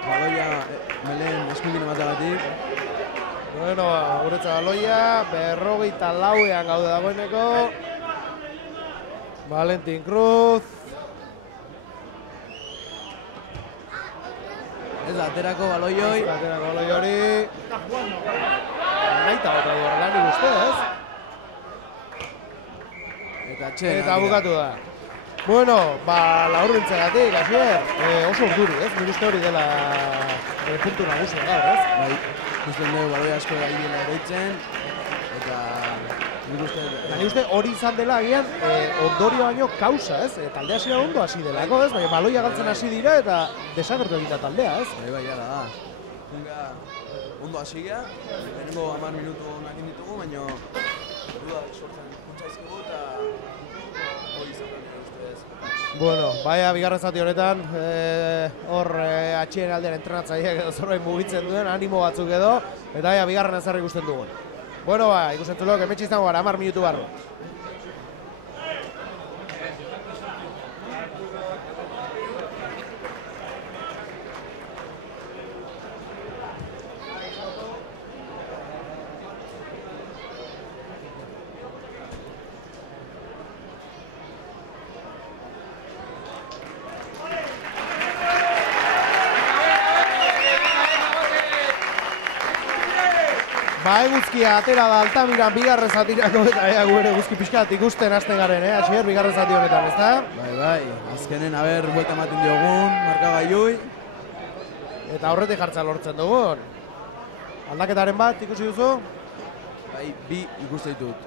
Baloia melen eskukin ematagatik. Bueno, guretza baloia, 44 gaude dagoeneko. Valentin Cruz. Ez da, aterako baloioi. Aterako baloi hori. Naita bota du horrela nik uste, ez? Eta txen. Eta bukatu da. Bueno, laurbiltzegatik, Asier, oso urduri, ez? Nik uste hori dela puntu nagusia gaur, ez? Bai, ikusten dugu baloi asko gaidela eroitzen, eta nik uste hori izan dela agian ondorio baino kausa, ez? Taldea hasiera ondo hasi delako, ez? Baina baloia galtzen hasi dira eta desagertu egin da taldea, ez? Bai, jala da. Junga ondo hasi gea, lehenengo 10 minutu onak ditugu, baina duda sortzen kuntzaizkigu eta hori izan da. Bueno, baina bigarren zati honetan, hor atxien aldean entrenatzaileak edo zerbait mugitzen duen, animo batzuk edo, eta baina bigarren azarra ikusten dugun. Bueno, ikusten zulok, emetxe izango gara, 10 minutu barru. Eguzkia atera da Altamiran bigarren zatirako eta gure eguzki pixkat ikusten hasten garen, Asier, bigarren zati honetan, ez da? Bai, azkenen haber buelta ematen diogun, markagaiui. Eta horretik jartza lortzen dugun. Aldaketaren bat ikusi duzu? Bai, bi ikusten ditut.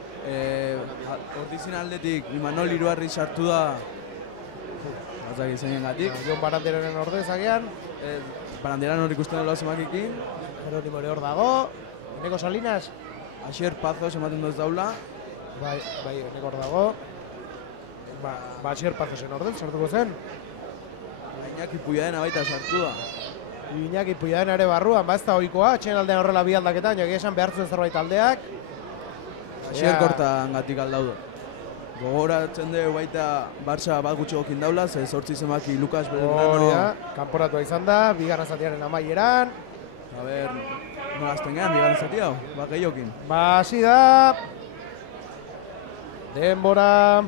Ordizien aldetik, Imanol Iruarri sartu da Azaki zeinen gatik. Jon Barandiaran ordez agian. Barandiaran hor ikusten dela zemakikin. Jeronimo ere hor dago. Eneko Salinas. Asier Pazos ematen duz daula. Bai, eneko hor dago. Asier Pazosen ordez, sartuko zen. Iñaki Puiadena baita sartu da. Iñaki Puiadena ere barruan, ez da ohikoa, atxeen aldean horrela bi aldaketan, joki esan behartzen zerbait aldeak. Asier Kortan gatik aldaudu. Gogoratzen dugu baita Barça bat gutxi gokin daula, ze 8 zemaki Lucas Belgrano. Hori da, kanporatua izan da, bigarren zatiaren amaieran. A ber, nola azten gehan, bigarren zati hau, bat gehiokin. Hasi da. Denbora.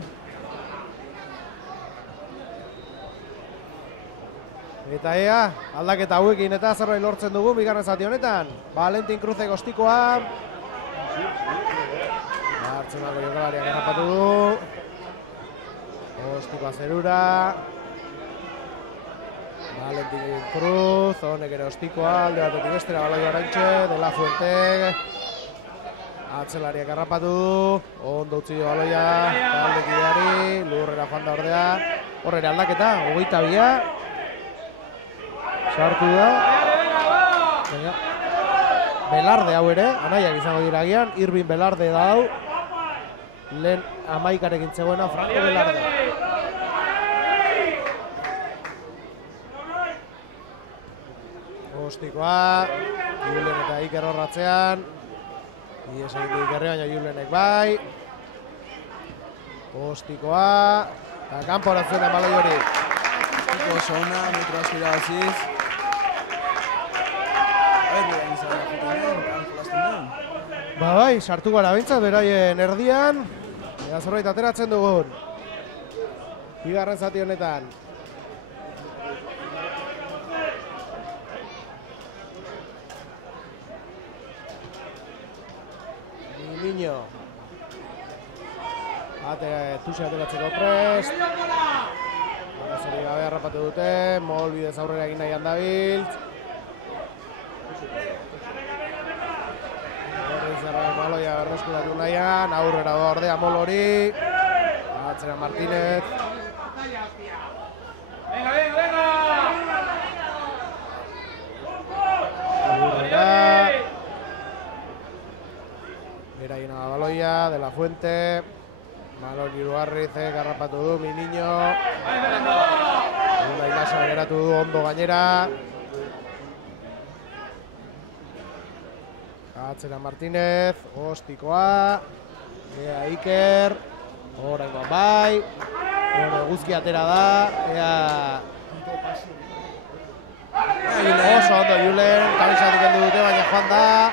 Eta ea, aldaketa hauekin eta zerbait lortzen dugu bigarren zati honetan. Valentin Cruzek ostikoa. Hartzemako jokalariak errapatu du. Ostikoa zerura. Valentin Cruz, honek ere ostikoa, alde batetik bestera baloi oraintxe, De La Fuente. Atzelariak errapatu du. Ondo utzi du baloia, taldekideari, lurrera joan da ordea. Horrere aldaketa, 22. Sartu da. Belarde hau ere, anaiak izango dira agian, Irvin Belarde da hau. Lehen amaikarekin zegoena, Franco Belarde. Ostikoa, Julen eta Iker horratzean. Ies egin du Ikerri, baina Julenek bai. Ostikoa, eta kanporatzen den baloi hori. Ostiko zona, metro askira aziz. Bai, sartu gara bintzat, beraien erdian. Eta zerbait ateratzen dugun. Bigarren zati honetan. Niño. Tuxe ateratzeko prest. Zeri gabe harrapatu dute, Mol bidez aurrera egin nahian dabiltz. Baloia berreskuratu nahian, aurrera doa ordea Mol hori. Atzera Martínez. Aurrera. Beraien da baloia, De La Fuente. Malon Iruarrizek harrapatu du, mi niño. Una ilasa geratu du ondo gainera. Atzera Martínez, ostikoa. Ea Iker. Horrengoan bai. Guzki atera da. Ea... Oso ondo Julen, kamisatik kendu dute, baina joan da.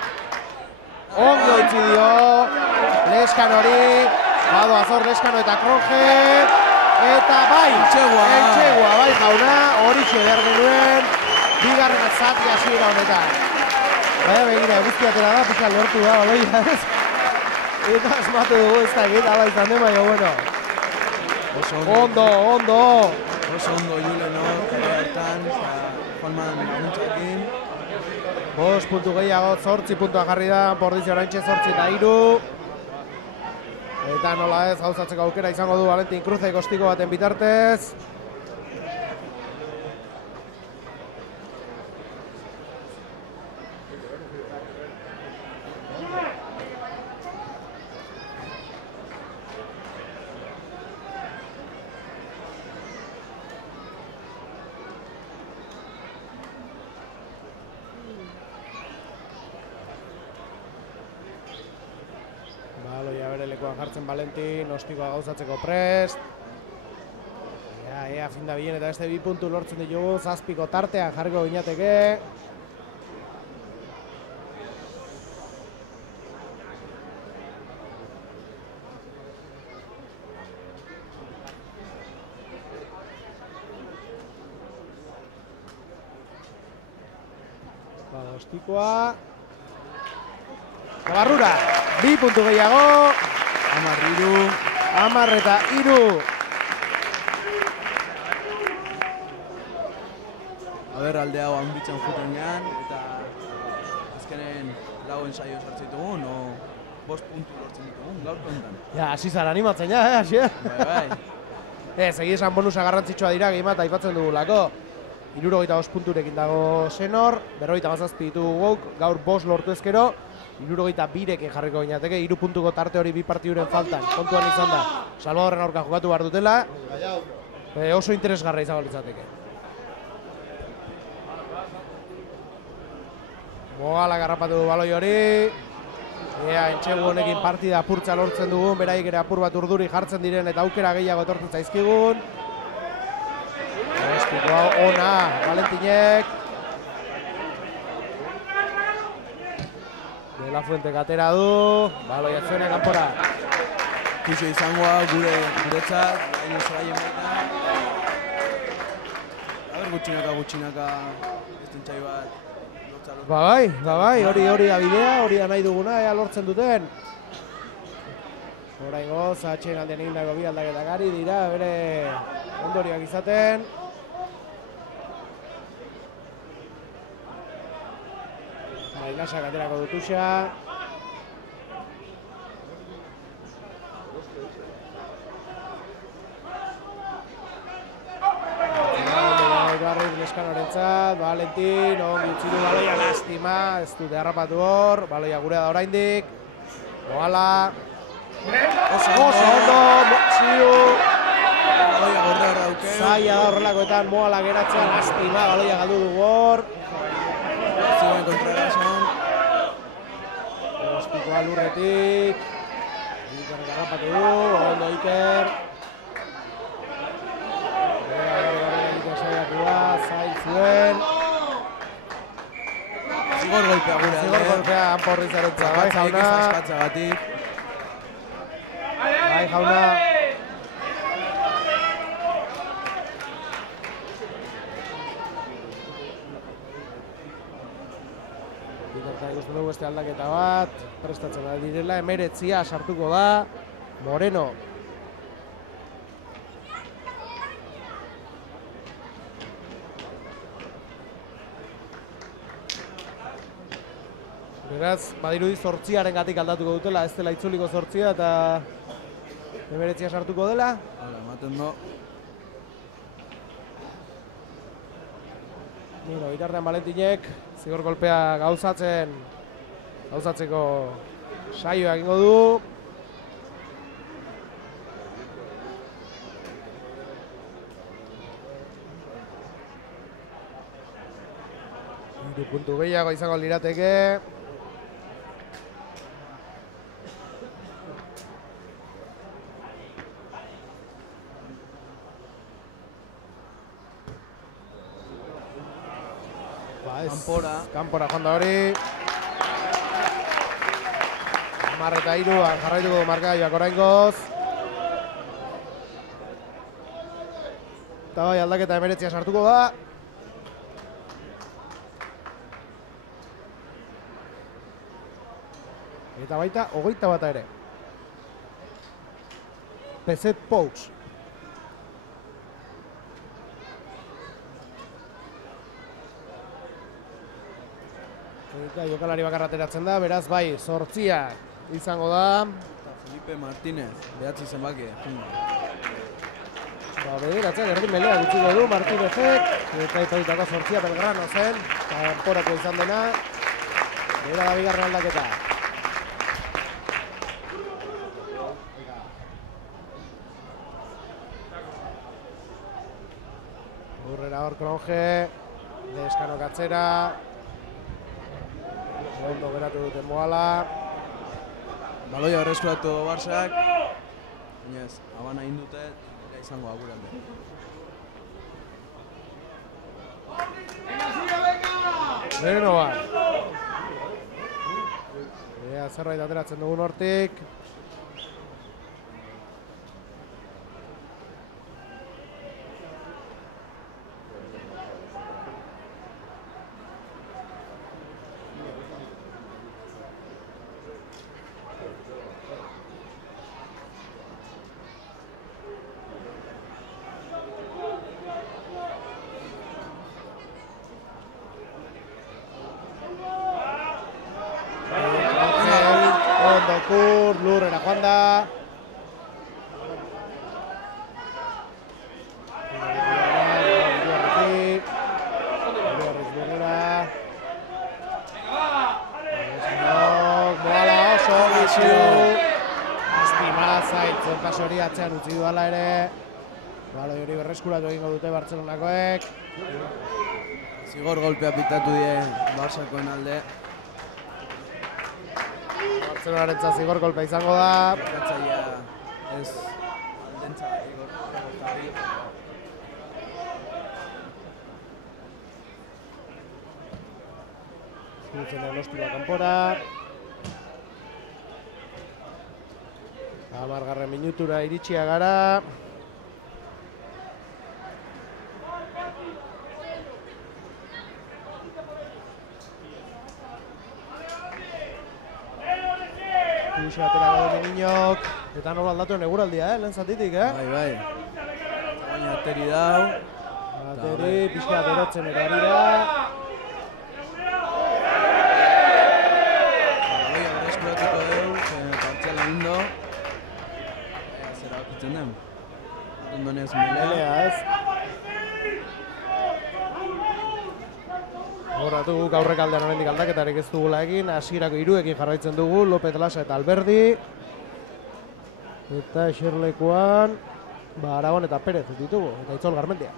Ondo itzi dio. Leskan hori. Bado Azor, Leskano eta Kroje. Eta bai, Eltxegua bai jauna, hori behar genuen. Bigarren zati hasiera honetan. Baina begira, guzti atera da, pixka lortu da, baloia ez. Eta asmatu dugu ez da egit, ala izan den, baina bueno. Ondo. Oso ondo Julen hor, hartan, Juanman laguntzakin. 5 puntu gehiago, 8 puntua jarri da, Bordizio oraintxe 8 eta 3. Eta nola ez gauzatzeko aukera izango du Valentin Cruzek ostiko baten bitartez. Baloia bere lekuan jartzen Valentin, ostikoa gauzatzeko prest. Ea fin da bien eta beste 2 puntu lortzen ditugu, 7ko tartean jarriko ginateke. Bada ostikoa. Barrura, 2 puntu gehiago. 10 eta 3. Aber alde hau handitzen juten gehan, eta azkenen lau ensaio sartzen ditugun, o 5 puntu lortzen ditugun, gaur kontan. Ja, hasi zara animatzen ja, Asier? Bai. Ez, egia esan bonusa garrantzitsua dira gehimat aipatzen dugulako. 75 punturekin dago Senor, 57 ditugu guk, gaur 5 lortu ezkero, 72rekin jarriko ginateke, 3 puntuko tarte hori 2 partiduren faltan, kontuan izan da. Salvadorren aurka jokatu behar dutela, oso interesgarra izango litzateke. Mogala garrapatu du baloi hori, ea entxegu honekin partida apurtza lortzen dugun, beraik ere apur bat urduri jartzen diren eta aukera gehiago etortzen zaizkigun. Estiko hau ona, Valentinek. De la Fuente atera du, baloi atzene kanpora. Kuxo izangoa guretzat, hain zeraien baita. Aber gutxinaka estentxai bat. Bai, hori da bidea, hori da nahi duguna, ea lortzen duten. Oraingoz, atxeen aldean egindako bi aldaketak ari dira, bere ondorioak izaten. Lasak aterako dutuxa. Leskanorentzat, Valentin, ongi utzi du baloia, lastima, ez dute harrapatu hor, baloia gurea da oraindik. Mogala. Oso ondo, ziu. Baloia gordea daukeu. Zaila da horrelakoetan Mogala geratzea, lastima, baloia galdu du hor. Zioen kontrarason. Ostikoa lurretik. Ikerrek harrapatu du, ondo Iker. Zail zuen. Zigor golpea gure alde. Zigor golpea Anporri zarentza, bai jauna. Bai jauna. Ikerta ikusten dugu beste aldaketa bat. Prestatzen da direla, 19 sartuko da. Moreno. Beraz, badirudi 8aren gatik aldatuko dutela, ez dela itzuliko 8 eta 19 sartuko dela. Hala, ematen do. Bitartean Valentinek zigor golpea gauzatzeko saioa egingo du. Hiru puntu gehiago izango lirateke. Kanpora joan da hori. 10-3 jarraituko du markagailuak oraingoz. Eta bai, aldaketa 19 sartuko da. Eta baita, 21 ere. Pezet Pous. Eta jokalari bakarra ateratzen da, beraz bai, 8 izango da. Felipe Martínez, 9 zenbaki. Bederatzen, erdi melea gutxiko du Martínezek. Eta itoitako 8 Belgrano zen. Kanporako izan dena. Bera da bigarren aldaketa. Burrera hor Kronge. Deskano katzera. Ondo geratu duten Mogala. Baloia berreskuratu Barsak. Inez, abana indute, izango agurande. Beno bat. Zerbait ateratzen dugun hortik. Lurrera joan da. hori atzean utzi duala ere. Baloi hori berreskuratu egingo dute Bartzelonakoek. Zigor golpea pitatu die Barsakoen alde. Bartzelonarentzat zigor golpea izango da. Jokatzailea ez dentza zigor golpeari. Zuzen Elostua kanpora. 10. minutura iritsia gara. Tuxe aterako du Mininok. Eta nola aldatuen eguraldia, lehen zatitik, Bai. Baina ateri dau. Ateri, pixka berotzen erari da. Baloia berreskuratuko dugu, partziala ondo. Zera bakitzen den. Ondonez melea. Ez. Horratu guk aurrek aldean oraindik aldaketarik ez dugula egin, hasierako 3ekin jarraitzen dugu, Lopez Lasa eta Alberdi. Eta eserlekuan, Aragon eta Perez ditugu, eta Itzol Garmendia.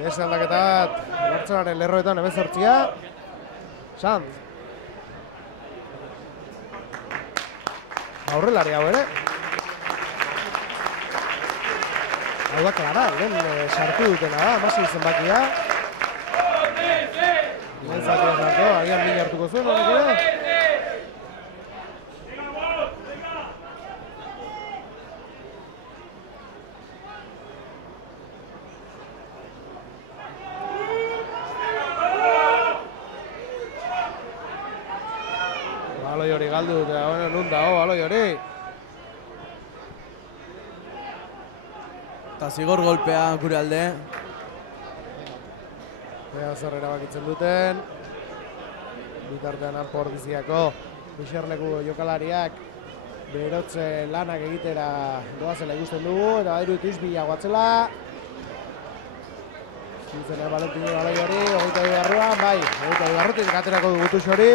Beste aldaketa bat, Bartzelonaren lerroetan 18. Sanz. Aurrelari hau ere. Hau da klara, sartu dutena da, amasi zenbakia. Lehen zatia zartu, agian min hartuko zuen honek ere. Baloi hori galdu dute, nun dago baloi hori. Eta zigor golpea gure alde. Ea zer erabakitzen duten. Bitartean Anpordiziako Bixerleku jokalariak berotze lanak egitera doazela ikusten dugu, eta badiru ituzbila guatzela. Zuzena Valentini baloi hori, 22 barruan, bai, 22 barrutik aterako dugu Tux hori.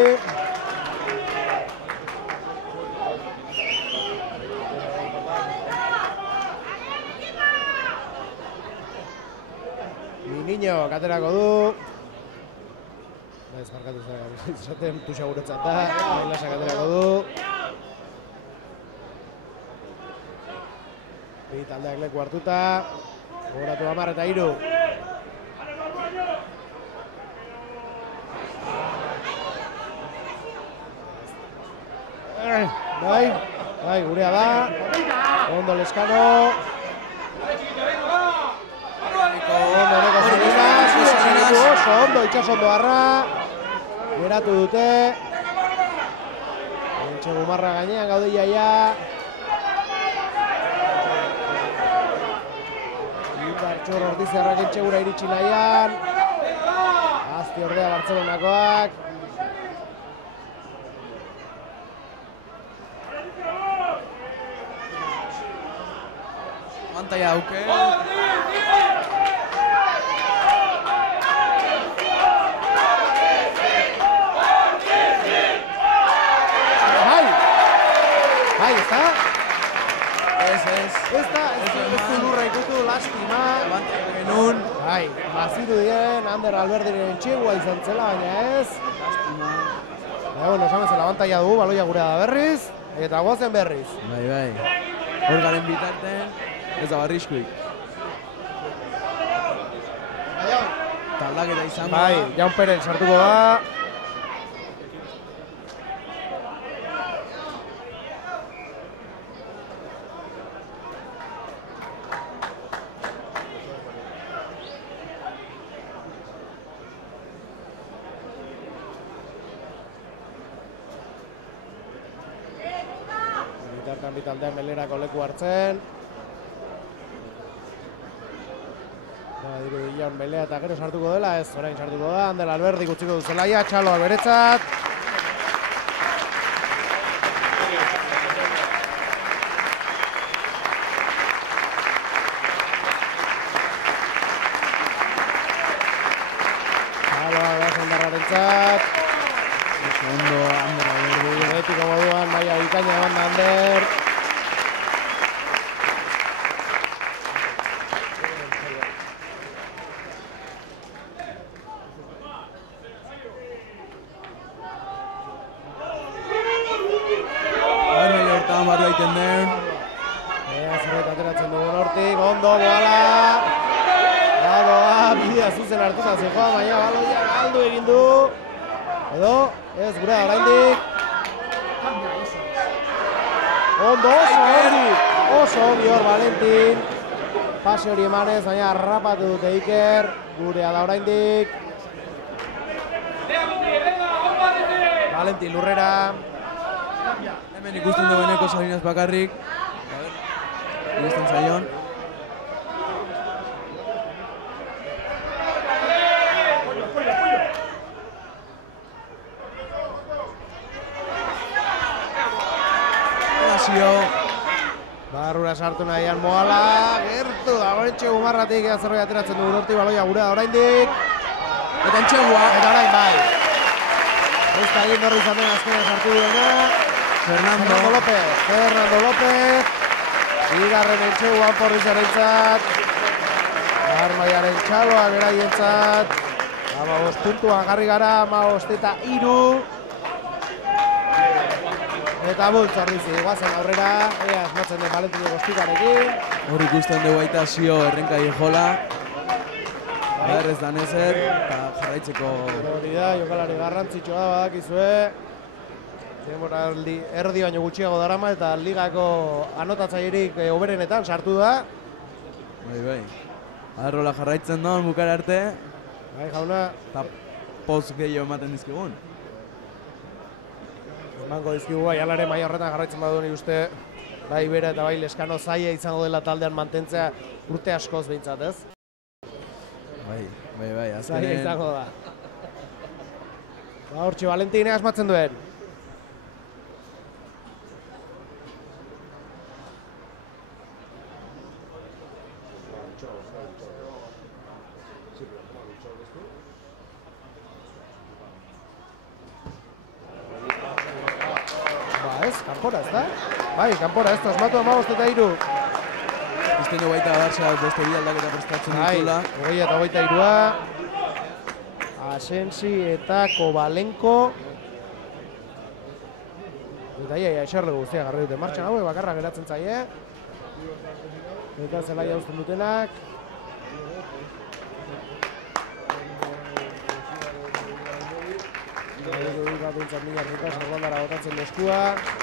Niño, katerako du. Ez jarkatu zaten, Tuxa guretzat da. Bailasa katerako du. Bi taldeak leku hartuta. Gogoratu 10 eta 3. Bai, gurea da. Ondo Leskano. Ondo, itxasondo harra. Geratu dute. Entxe Gumarra gainean gaude iaia. Indartxor Ordizarrak entxegura iritsi nahian. Azti ordea Bartzelonakoak. Mantaia auke. Ez du lurra ikutu, lastima. Genuen. Bai, baziru dien, Ander Alberdiren txigua izan zela, baina ez. Lastima. Bueno, esan bezala abantaia dugu, baloia gurea da berriz, eta guazen berriz. Bai. Hor garen bitarten, ez da barriskuik. Taldaketa izango da. Bai, Jaun Peren sartuko da. Bitaldean melerako leku hartzen. Diru Jaun Melea eta gero sartuko dela, ez orain sartuko da. Ander Alberdi utziko du zelaia, txaloa beretzat. Txaloa da zendarrarentzat. Ondo, Ander Alberdi. Betiko moduan, maia bikaina eman da Ander. Moala. Badoa, bidea zuzen hartuta zegoa, baina baloia galdu egin du. Edo, ez gure oraindik. Ondo, oso ongi hor Valentin. Pase hori emanez, baina harrapatu dute Iker. Gurea da oraindik. Valentin lurrera. Hemen ikusten dueneko Salinas bakarrik. Ikusten zaion. Barrura sartu nahian Moala, gertu dagoetxe Umarratik zerbait ateratzen du urorti baloia gure da oraindik. Eta entxegua. Eta orain bai. Ez da egin berri izan den azkenean sartu duena. Fernando López. Bigarren entxeguan porrizarentzat. Armaiaren txaloa beraientzat. 15 puntuan jarri gara, 15 eta 3. Eta bultz horrizi, guazen aurrera, ea asmatzen den Valentineko ostikarekin. Hor ikusten dugu aita zio errenkai jola. Ez da nezer, eta jarraitzeko... Hori da, jokalari garrantzitsua da badakizue. Denbora erdi baino gutxiago darama eta ligako anotatzailerik hoberenetan sartu da. Bai. Arrola jarraitzen doan bukara arte. Bai, jauna. Eta poz gehiago ematen dizkigun. Emango dizkigu bai, alare maila horretan jarraitzen badu nik uste bai bera eta bai Leskano zaila izango dela taldean mantentzea urte askoz behintzat, ez? Bai, azkenen... Zaila izango da. Hortxe, Valentine asmatzen duen. Kanpora, ez da? Bai, kanpora, ez da, asmatu 15 eta 3. Ikusten dugu baita Barça beste bi aldaketa prestatzen ditula. Bai, 20 eta 23. Asensi eta Kovalenko. Eta eserle guztia garri dute martxan hauek, bakarra geratzen zaie. Eta zelaia uzten dutenak. Bintzat mila ruta sarlandara botatzen leskua.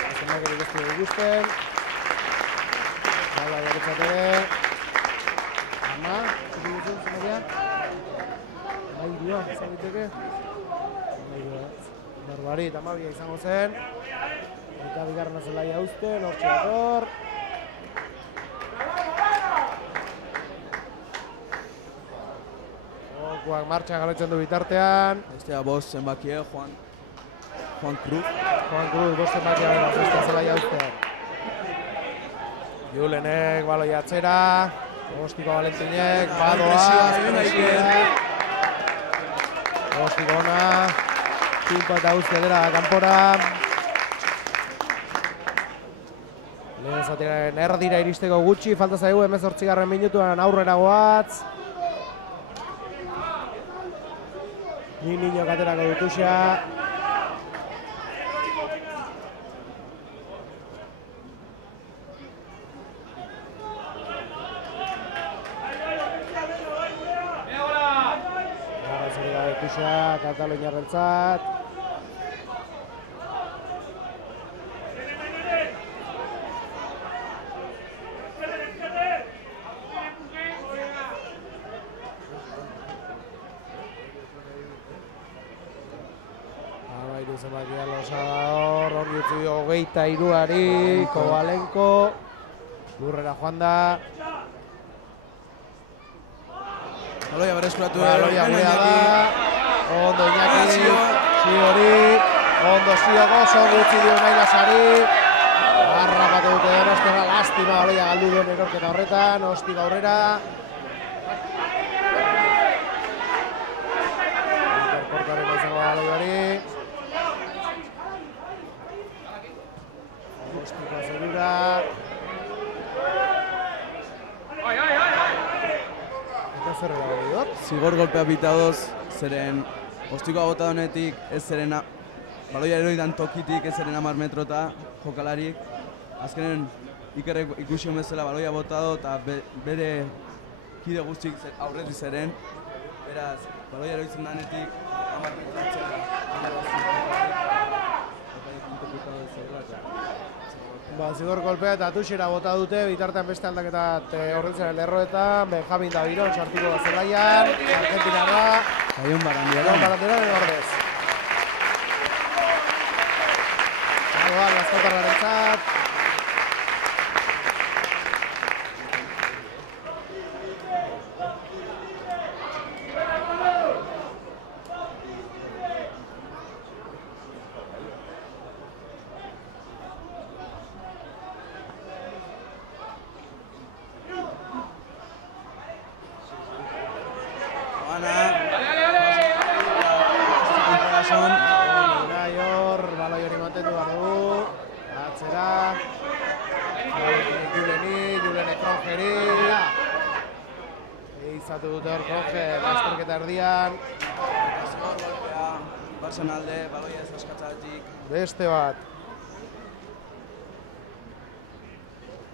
Azenak ere guzti dugu guzten. Hala, jarretzat ere. Ama, txuki duzen, zenaria? Amairua, izan diteke. Amairua, Barbari eta Amabia izango zen. Eta bigarren azelaia uzten, hortxe dator. Jokoak martxan jarraitzen du bitartean. Estea bost zenbakie, Juan Cruz, bost zenbakia bera, beste zelaia uzten. Julenek, baloi atzera. Ostiko Valentinek, badoa. Ostiko ona. Timpa eta uzte dira kanpora. Lehen zatiraren erdira iristeko gutxi, falta zaigu 18. minutuan aurrera goatz. Niño katerako dutuxa. Kataluniarrentzat. Abairu zenbakia Losador, hori utzi 23-ari, Kovalenko. Lurrera joan da. Baloia berreskuratu Baloia gurea da. Ondo Iñaki, Ziori, ondo Zioko, zongo utzi dio nahi Lasari. Harrapatu dute Donostiara, lastima baloia galdu duen erorketa horretan, Ostik aurrera. Interportaren izango da baloiari. Ostika zerura. Eta zerrera gari dut? Zigor golpea pitadoz, zeren Ostikoa bota honetik ez zerena baloia eroidan tokitik ez zeren 10 metrota jokalarik. Azkenen Ikerrek ikusi bezala baloia botado eta bere kide guztik aurretik zeren, beraz, baloia eroitzen danetik, 10 metro atzera. Zigor kolpea eta Tuxera bota dute, bitartean beste aldaketa horretzen lerroetan, Benjamin Daviron sartuko da zelaian, Argentinarra, Aion Barandiaran ordez. Zagoak, Lazkotarraren txat. Izatu dute hor Kroger, lasterketa erdian. Barsan alde, baloia ez askatzatik. Beste bat.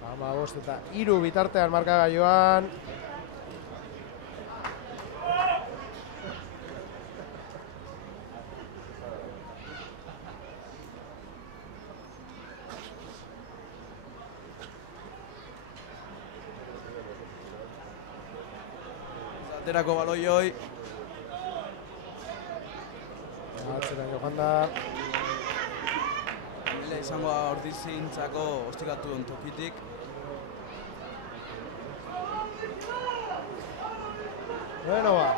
15 eta 3 bitartean markagailuan. Aterako baloi hoi. Atzera joan da. Mila izango ordizintzako ostikatu duen tokitik. Bueno, ba.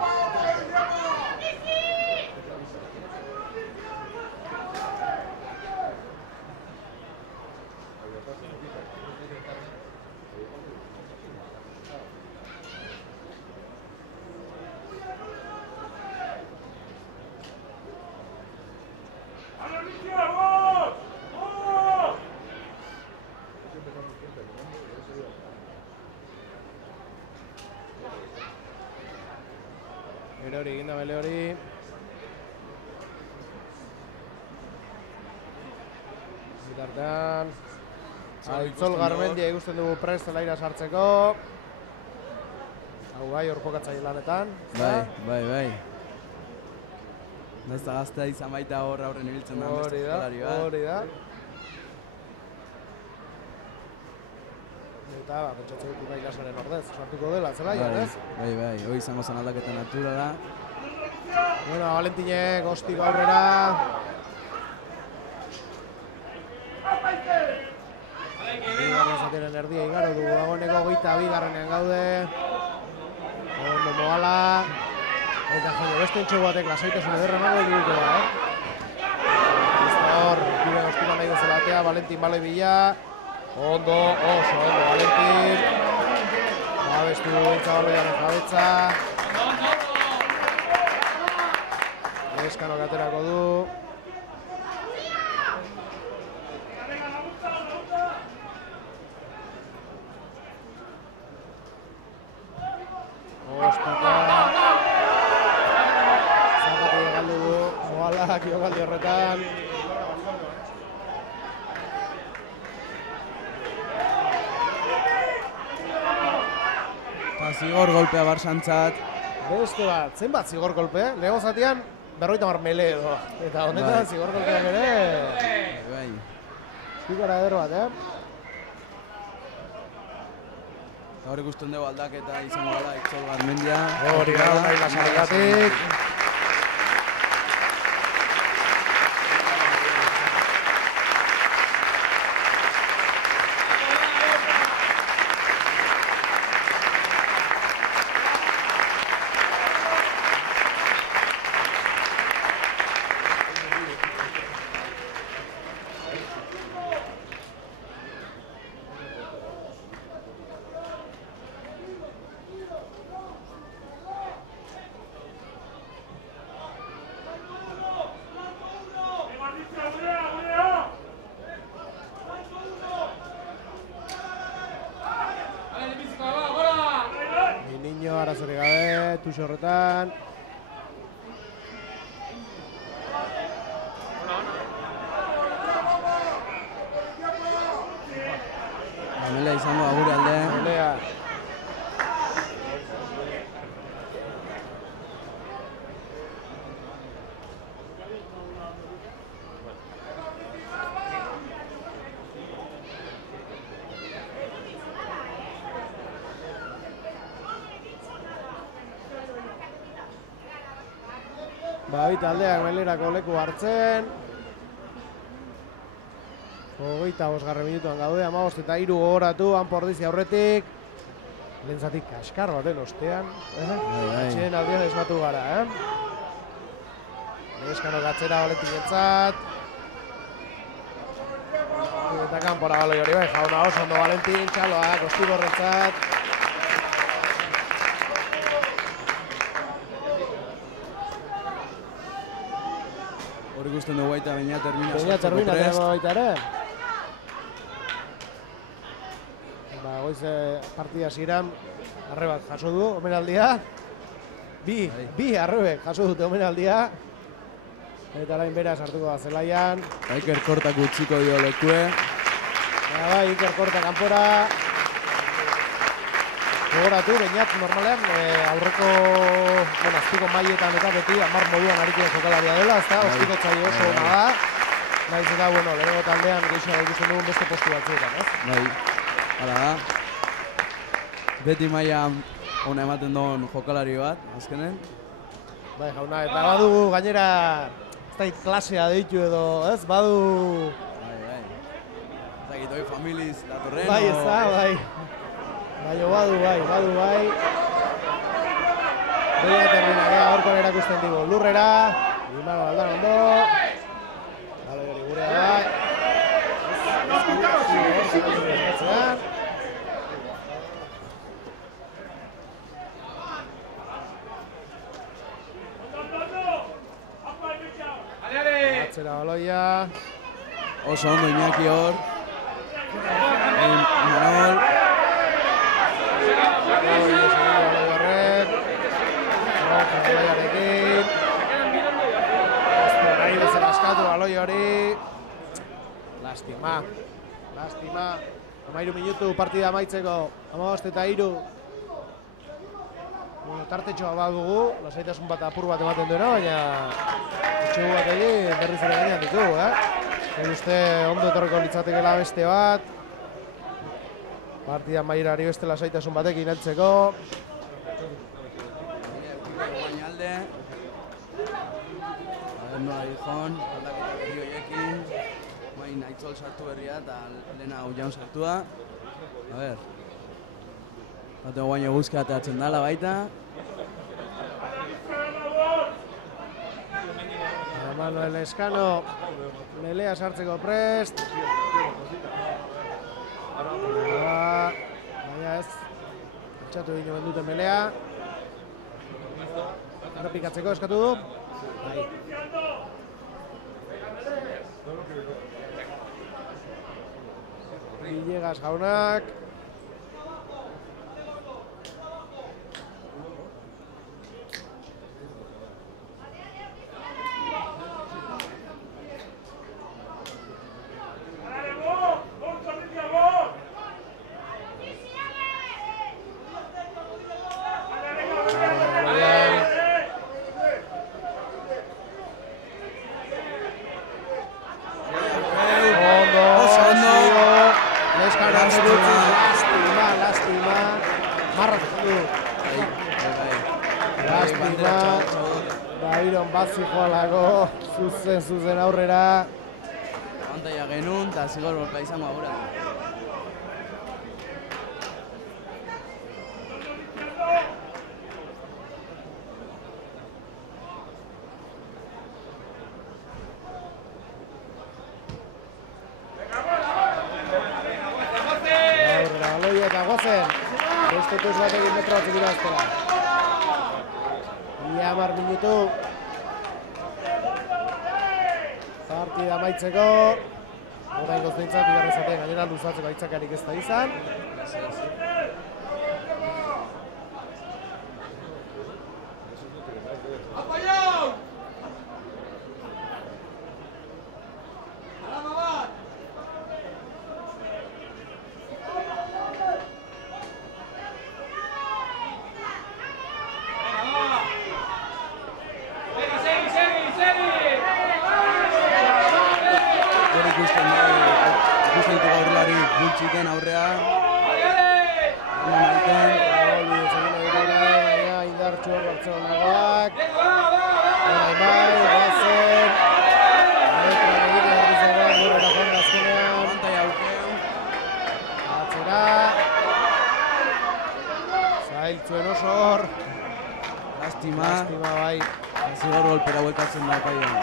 Hori eginda bele hori. Bitartean Aitzol Garmendia ikusten dugu prest zelaira sartzeko. Hau bai, horpokatzaile lanetan. Bai. Nesta gaztea izan baita horren ibiltzen da beste jokalari bat. Hori da. Eta, pentsatzen dut Unai Lasaren ordez, sartuko dela, zelaian, ez? Bai, hori izango zen aldaketa naturala. Bueno, Valentinek ostiko aurrera. Bigarren zatiren erdia igaro dugu dagoeneko, 22. gaude. Ondo Moala. Eta jende, beste entxo batek lasaitasun ederra nago dugu da, hor, biben ostiman nahi gozela batea, Valentin baloi bila. Ondo, oso ondo, Valentin. Babestu Itxabaloiaren jabetza. Eskanok aterako du. Ostaka. Zapatila galdu du. Moalak jokaldi horretan. Zigor golpea Barsantzat. Beste bat, zenbat zigor golpe? Lego zatian, 50 mele edo. Eta honetan zigor golpeak ere. Bai. Zikora eder bat, Gaur ikusten dugu aldaketa izango dela Aitzol Garmendia. Hori da, Unai Lasaragatik. Arazorik gabe, Tuxo horretan. Melea izango agure alde. Melea. Bi taldeak Melerako leku hartzen. 25. minutuan gaude, 15:03 gogoratu, Anpordizi aurretik. Lentzatik kaskar baten ostean. Atxien aldean esmatu gara, Eskanok atzera Valentinentzat. Eta kanpora baloi hori bai, jauna oso ondo Valentin, txaloak, Ostiborrentzat. Hor ikusten dugu baita baina termina baita ere. Goiz partida ziren, arrebak jaso du, omenaldia. Bi arrebek jaso dute omenaldia. Eta orain bera sartuko da zelaian. Iker Kortak utziko dio lekue. Bai, Iker Korta kanpora. Gogoratu, bainat normalean aurreko, azpiko mailetan eta beti 10 moduan arikien jokalaria dela, ezta? Ostiko txai oso ona da. Naiz eta, lehenengo taldean gehiago ikusten dugun beste postu batzuetan, ez? Bai, hala da. Beti maila ona ematen duen jokalari bat, azkenen. Bai, jauna, eta badu gainera, ez da klasea deitu edo, ez? Badu... Bai. Ez dakit, hoi familiz datorren, bai, ez da, bai. Badu, bai. Beia terminarea, horkoan erakusten digu. Lurrera, Imano aldan ondo. Bale, hori gurea bai. Atzera baloia. Oso ondo Iñaki hor. Imanol. Baloi hori. Lastima. 13 minutu partida amaitzeko. 15:03. Tartetxoa badugu, lasaitasun bat apur bat ematen duena, baina etxegu bat egin berriz ere gainean ditugu, uste ondo etorriko litzatekeela beste bat. Partida mairari beste lasaitasun batekin heltzeko. Bainalde. Nola Dijon, aldaketa berri horiekin. Main Aitzol sartu berria eta Lena Ullaun sartu da. A ber. Bateko baino guzki ateatzen dala baita. Manuel Escano, Melea sartzeko prest. Baina ez, altxatu dino benduten Melea. Errepikatzeko eskatu du. Bai. Villegas jaunak. Zuzen aurrera. Abantaia genuen eta zigor borka izango aurra. Aurrera, baloia eta gozen. Beste tuz batekin metro batzuk iraztela. 10 minutu. Partida amaitzeko. Orain gozeintzat, bigarren zaten gainera luzatzeko aitzakarik ez da izan. Ikusten ditu gaurlari gultxiken aurrea. Indartxo Bartzelonagoak. Orain bai, guazen. Letra egiten erdizera, burrera joan azkenean. Montai aukeu. Atzera. Zailtzuen oso hor. Lastima. Lastima bai. Zigor golpera bueltatzen da paian.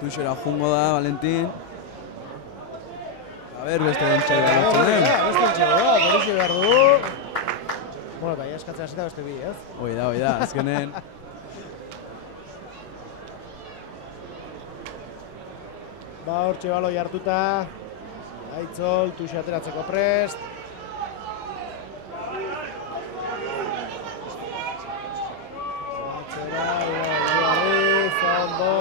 Tuxera jungo da, Valentin. A ber, beste dentxai behar den. Beste entxego da, berixi behar du. Bueno, eta eskatzea hasita beste bi, ez? Hoi da, azkenen. Ba, hortxe baloi hartuta. Aitzol, Tuxe ateratzeko prest. Atzera, Ibarri, Zondo.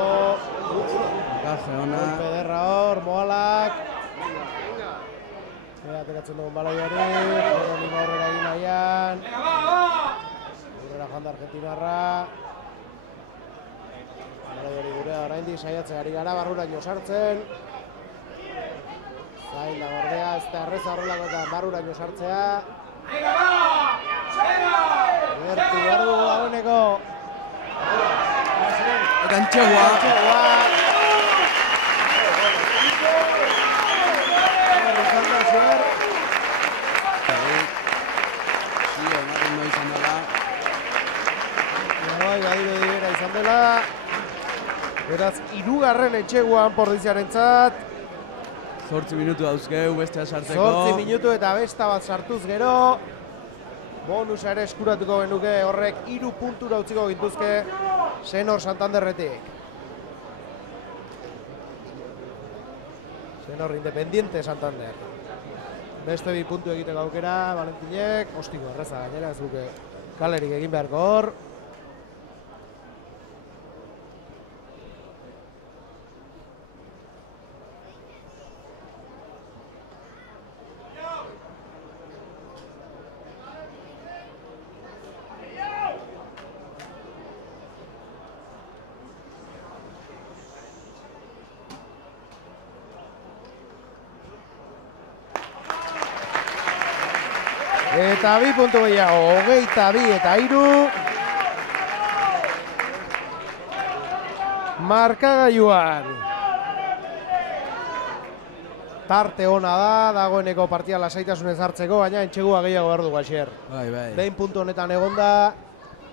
Kaje ona. Golpe derra hor, Moalak. Ateratzen dugun baloi hori, Jeronimo aurrera egin nahian. Aurrera joan da Argentinarra. Baloi hori gurea oraindik saiatzen ari gara, barruraino sartzen. Zain da gordea, ez da erreza horrelakoetan barruraino sartzea. Gertu behar dugu dagoeneko. Eta entxegua. Izan dela, beraz, hirugarren etxeguan Pordiziarentzat. 8 minutu dauzkeu, bestea sartzeko. 8 minutu eta besta bat sartuz gero. Bonusa ere eskuratuko genuke horrek 3 puntura utziko gintuzke Senor Santanderretik. Senor Independiente Santander. Beste 2 puntu egiteko aukera, Valentinek, ostiko erreza gainera, ez duke kalerik egin beharko hor. Eta 2 puntu gehiago, 22 eta 3. Markagailuan. Tarte ona da, dagoeneko partia lasaitasunez hartzeko, baina entxegua gehiago behar du Gaxier. Bai. Behin puntu honetan egonda,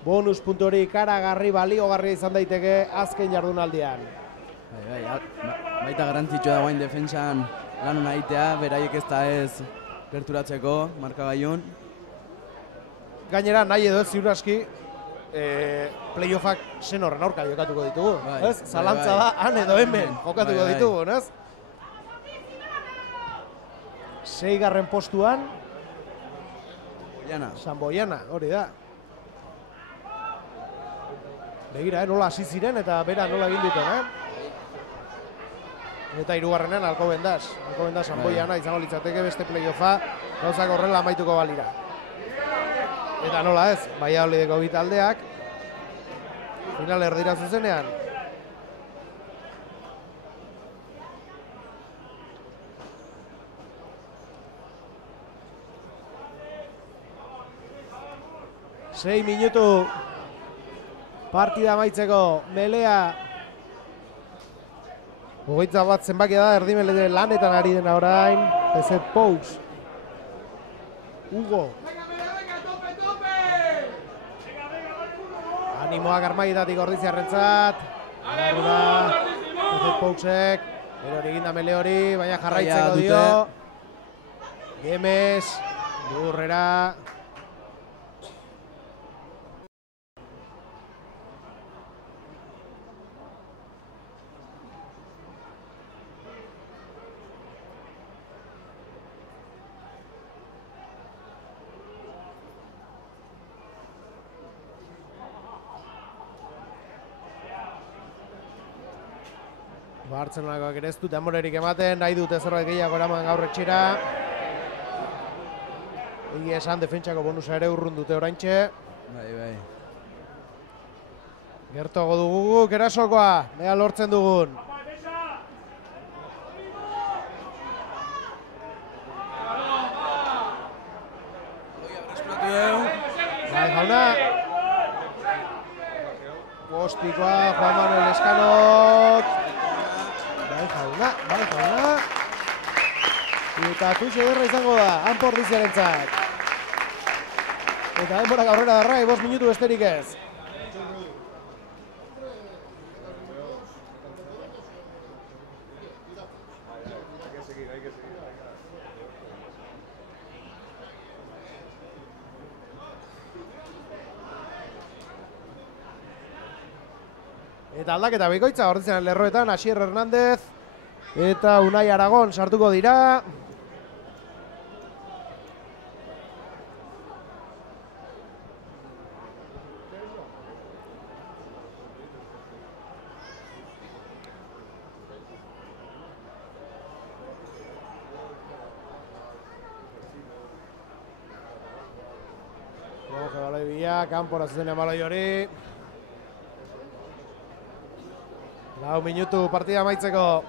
bonus puntu hori ikaragarri baliogarria izan daiteke azken jardunaldian. Bai, baita garantzitsua da guain defentsan lan hona egitea, beraiek ez da ez gerturatzeko markagailun. Gainera, nahi edo ez ziur aski, playoffak Senorren aurka jokatuko ditugu. Ez? Zalantza da, han edo hemen jokatuko ditugu, ez? 6. postuan, Sanboiana, hori da. Begira, nola hasi ziren eta bera nola egin duten, Eta 3. Alcobendas Sanboiana izango litzateke beste playoffa gauzak horrela amaituko balira. Eta nola ez, Valladolideko bi taldeak final erdira zuzenean. Sei minutu partida amaitzeko, Melea. Hogeita bat zenbakia da, erdimele lanetan ari dena orain. PZ Pous. Hugo. Animoak armaietatik Ordiziarrentzat. PZ Pousek. Erori eginda Mele hori, baina jarraitzeko dio. Gemes. Burrera. Bartzelonakoak ere ez dut denborarik ematen, nahi dute zerbait gehiago eraman gaur etxera. Egia esan defentsako bonusa ere urrun dute oraintxe. Bai. Gertuago dugu guk erasokoa, bea lortzen dugun. Bai, jauna. Postikoa, Juan Manuel Eskanok. Bai, jauna. Eta tuxe derra izango da, Anpordiziarentzat. Eta denborak aurrera darrai, 5 minutu besterik ez. Eta aldaketa bikoitza, ordizian lerroetan, Asier Hernández eta Unai Aragon sartuko dira. Loge baloi bila, kanpora zuzenean baloi hori. 4 minutu partida amaitzeko.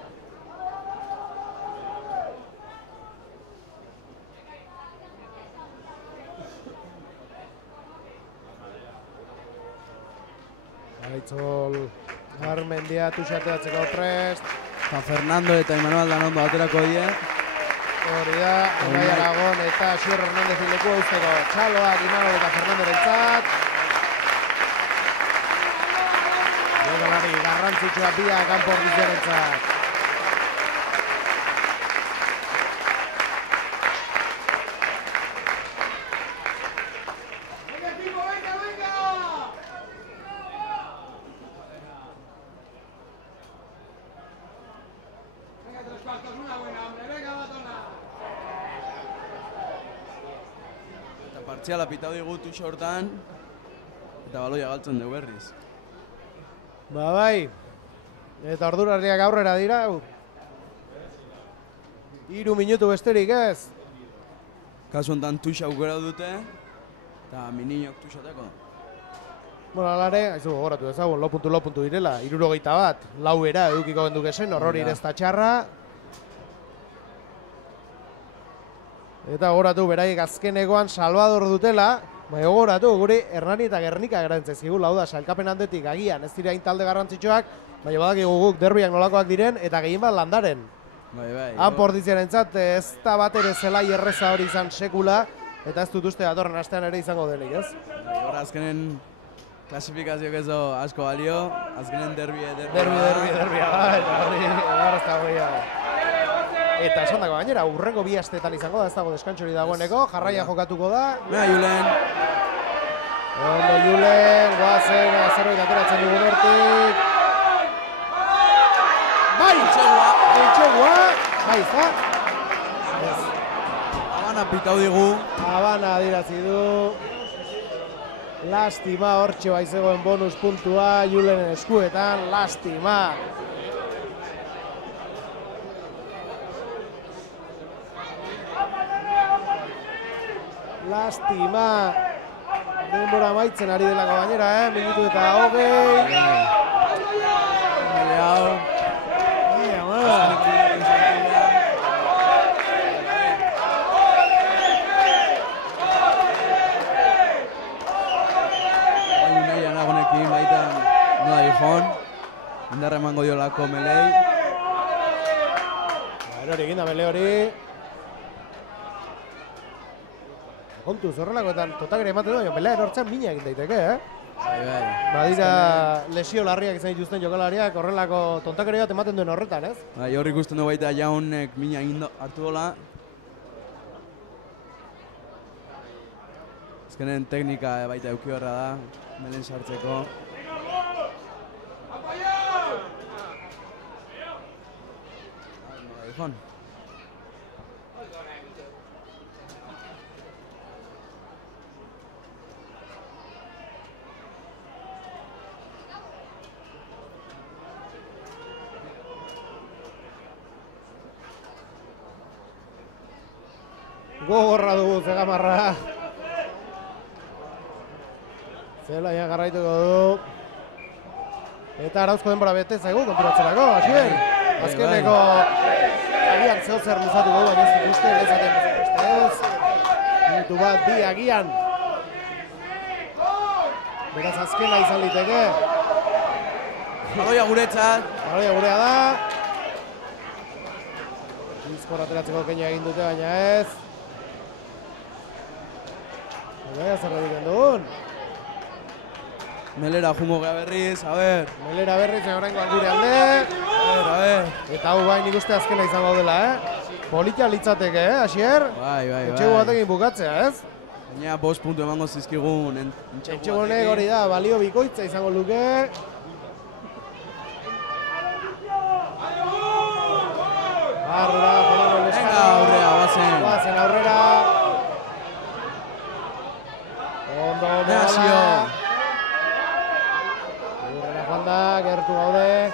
Aitzol Garmendia tuxateatzeko prest. Eta Fernando eta Imanuel Danondo aterako die. Hori da, Unai Aragon eta Asier Hernández leku uzteko. Txaloak Imanol eta Fernandorentzat. Jokalari garrantzitsua biak Anpordiziarentzat. Partziala pitau digu tuxo hortan, eta baloia galtzen dugu berriz. Ba bai, eta ordurarriak aurrera dira. 3 minutu besterik ez. Kasu honetan tuxa aukera dute, eta miniñok tuxateko. Bueno, alare, haizu gogoratu ezagun, lo puntu direla, 71, lauera edukiko genduke zen, horrori irezta txarra. Eta gogoratu, beraiek azkenekoan Salvador dutela, baina gogoratu, guri Hernani eta Gernika garantzez zigu, hau da, sailkapen handetik agian, ez dira talde garrantzitsuak, baina badakigu guk derbiak nolakoak diren, eta gehien bat landaren. Bai. Anpordiziarentzat ez da bat ere zelai erreza hori izan sekula, eta ez dut uste datorren astean ere izango denik, ez? Hor azkenen klasifikazioak ez asko balio, azkenen derbia. Eta hori, ez da goia. Eta esan dago gainera, urrengo 2 asteetan izango da, ez dago deskantxori dagoeneko, jarraia jokatuko da. Mira, Julen. Ondo Julen, guazen, zerbait ateratzen dugun hortik. Bai! Itxegua! Bai, ez da? Habana pitau digu. Habana adirazi du. Lastima hortxe baizegoen bonus puntua, Julenen eskuetan, lastima. Lastima. Denbora amaitzen ari delako gainera, minutu eta 20. Unai Aragonekin baita nola dijon, indarra emango diolako melei. Erori eginda mele hori. Kontuz, horrelakoetan totakere ematen du, pelea erortzean mina egin daiteke, Bai. Badira lesio larriak izan dituzten jokalariak horrelako tontakere bat ematen duen horretan, ez? Bai, hor ikusten du baita jaunek mina egin hartu dola. Azkenen teknika baita euki horra da, melen sartzeko. Dijon. Gogorra dugu Zegamarra. Zelaia garraituko du. Eta arauzko denbora bete zaigu konturatzerako, Asier. Azkeneko agian zeo zer luzatu dugu, baina ez ikuste, lezaten beste ez. Minutu bat, bi agian. Beraz azkena izan liteke. Baloia guretzat. Baloia gurea da. Bizkor ateratzeko keina egin dute, baina ez. Baina zer egiten dugun. Melera jungo gea berriz, a ber. Melera berriz, oraingoan gure alde. A ber. Eta hau bai nik uste azkena izango dela, Politia litzateke, Asier? Bai. Etxego batekin bukatzea, ez? Gainera 5 puntu emango zizkigun Etxegonek hori da, balio bikoitza izango luke. Barrura, Polano Leskano. Venga, aurrera, bazen. Bazen aurrera. Ondo, Nazio. Urrera joan da, gertu gaude.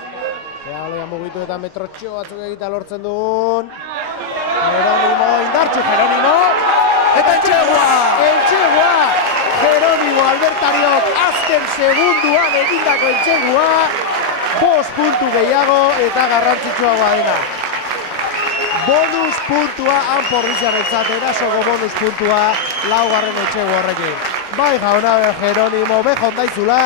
Ea oloia mugitu eta metrotxo batzuk egita lortzen dugun. Jeronimo, indartxu Jeronimo. Eta Etxegua! Jeronimo Albertariok azken segunduan egindako etxegua. 5 puntu gehiago eta garrantzitsuagoa dena. Bonus puntua Anporriziarentzat, erasoko bonus puntua laugarren etxegu horrekin. Bai jauna Jeronimo, bejon daizula.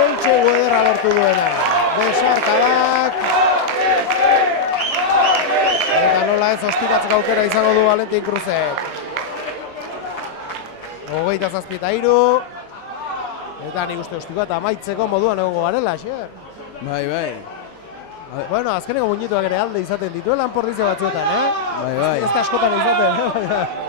Etxegu ederra lortu duena. Besarkadak. Eta nola ez ostiratzeko aukera izango du Valentin Cruzek. 27-3. Eta nik uste ostikoa eta amaitzeko moduan egongo garela, Asier. Bai. Bueno, azkeneko muñituak ere alde izaten dituela Anporrizio batzuetan, Bai. Ez da askotan izaten,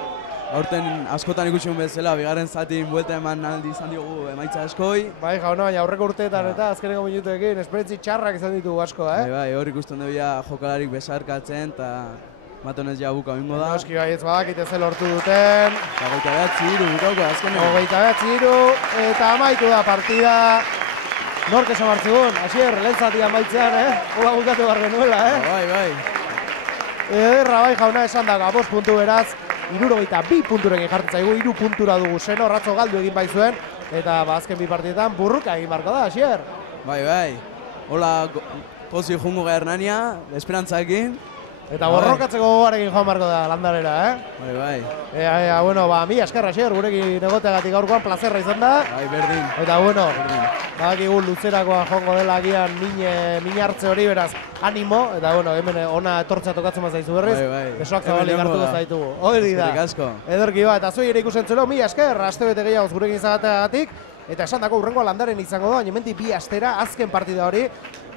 Aurten askotan ikusi bezala, bigarren zatin buelta eman aldi izan diogu emaitza askoi. Bai, jauna, baina aurreko urteetan eta azkeneko minutuekin esperientzi txarrak izan ditugu asko, Bai, hor ikusten dugu ja jokalarik besarkatzen, eta matonez ja buka bingo da. Noski bai, ez badakite ze lortu duten. Eta 29-3 bukauko azkenean. 29-3 eta amaitu da partida. Nork esan hartzegun, Asier, lehen zati amaitzean, Hola bukatu behar genuela, Bai. Ederra bai jauna esan dago, 5 puntu beraz, 62 punturekin jartzen zaigu, 3 puntura dugu Seno, ratzo galdu egin baizuen, eta azken bi partietan burruka egin barko da, Asier. Bai. Hola pozi jungo ga Hernania, esperantzakin. Eta borrokatzeko gogarekin joan barko da landarera, Bai. Bueno, mi esker, Asier, gurekin egoteagatik gaurkoan plazerra izan da. Bai, berdin. Eta bueno, badakigu luzerakoa jongo dela agian min hartze hori beraz animo, eta bueno, hemen ona etortzea tokatzen mazaizu berriz, Bai. besoak zabalik hartuko zaitugu. Hori da. Ederki ba, eta zuei ere ikusentzelo, mi esker, astebete gehiagoz gurekin izagateagatik, eta esan dako urrengoa landaren izango da, hemendik 2 astera azken partida hori,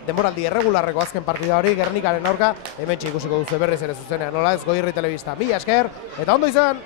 denboraldi erregularreko azken partida hori, Gernikaren aurka, hementxe ikusiko duzu berriz ere zuzenean, nola ez Goierri Telebista. Mi esker, eta ondo izan!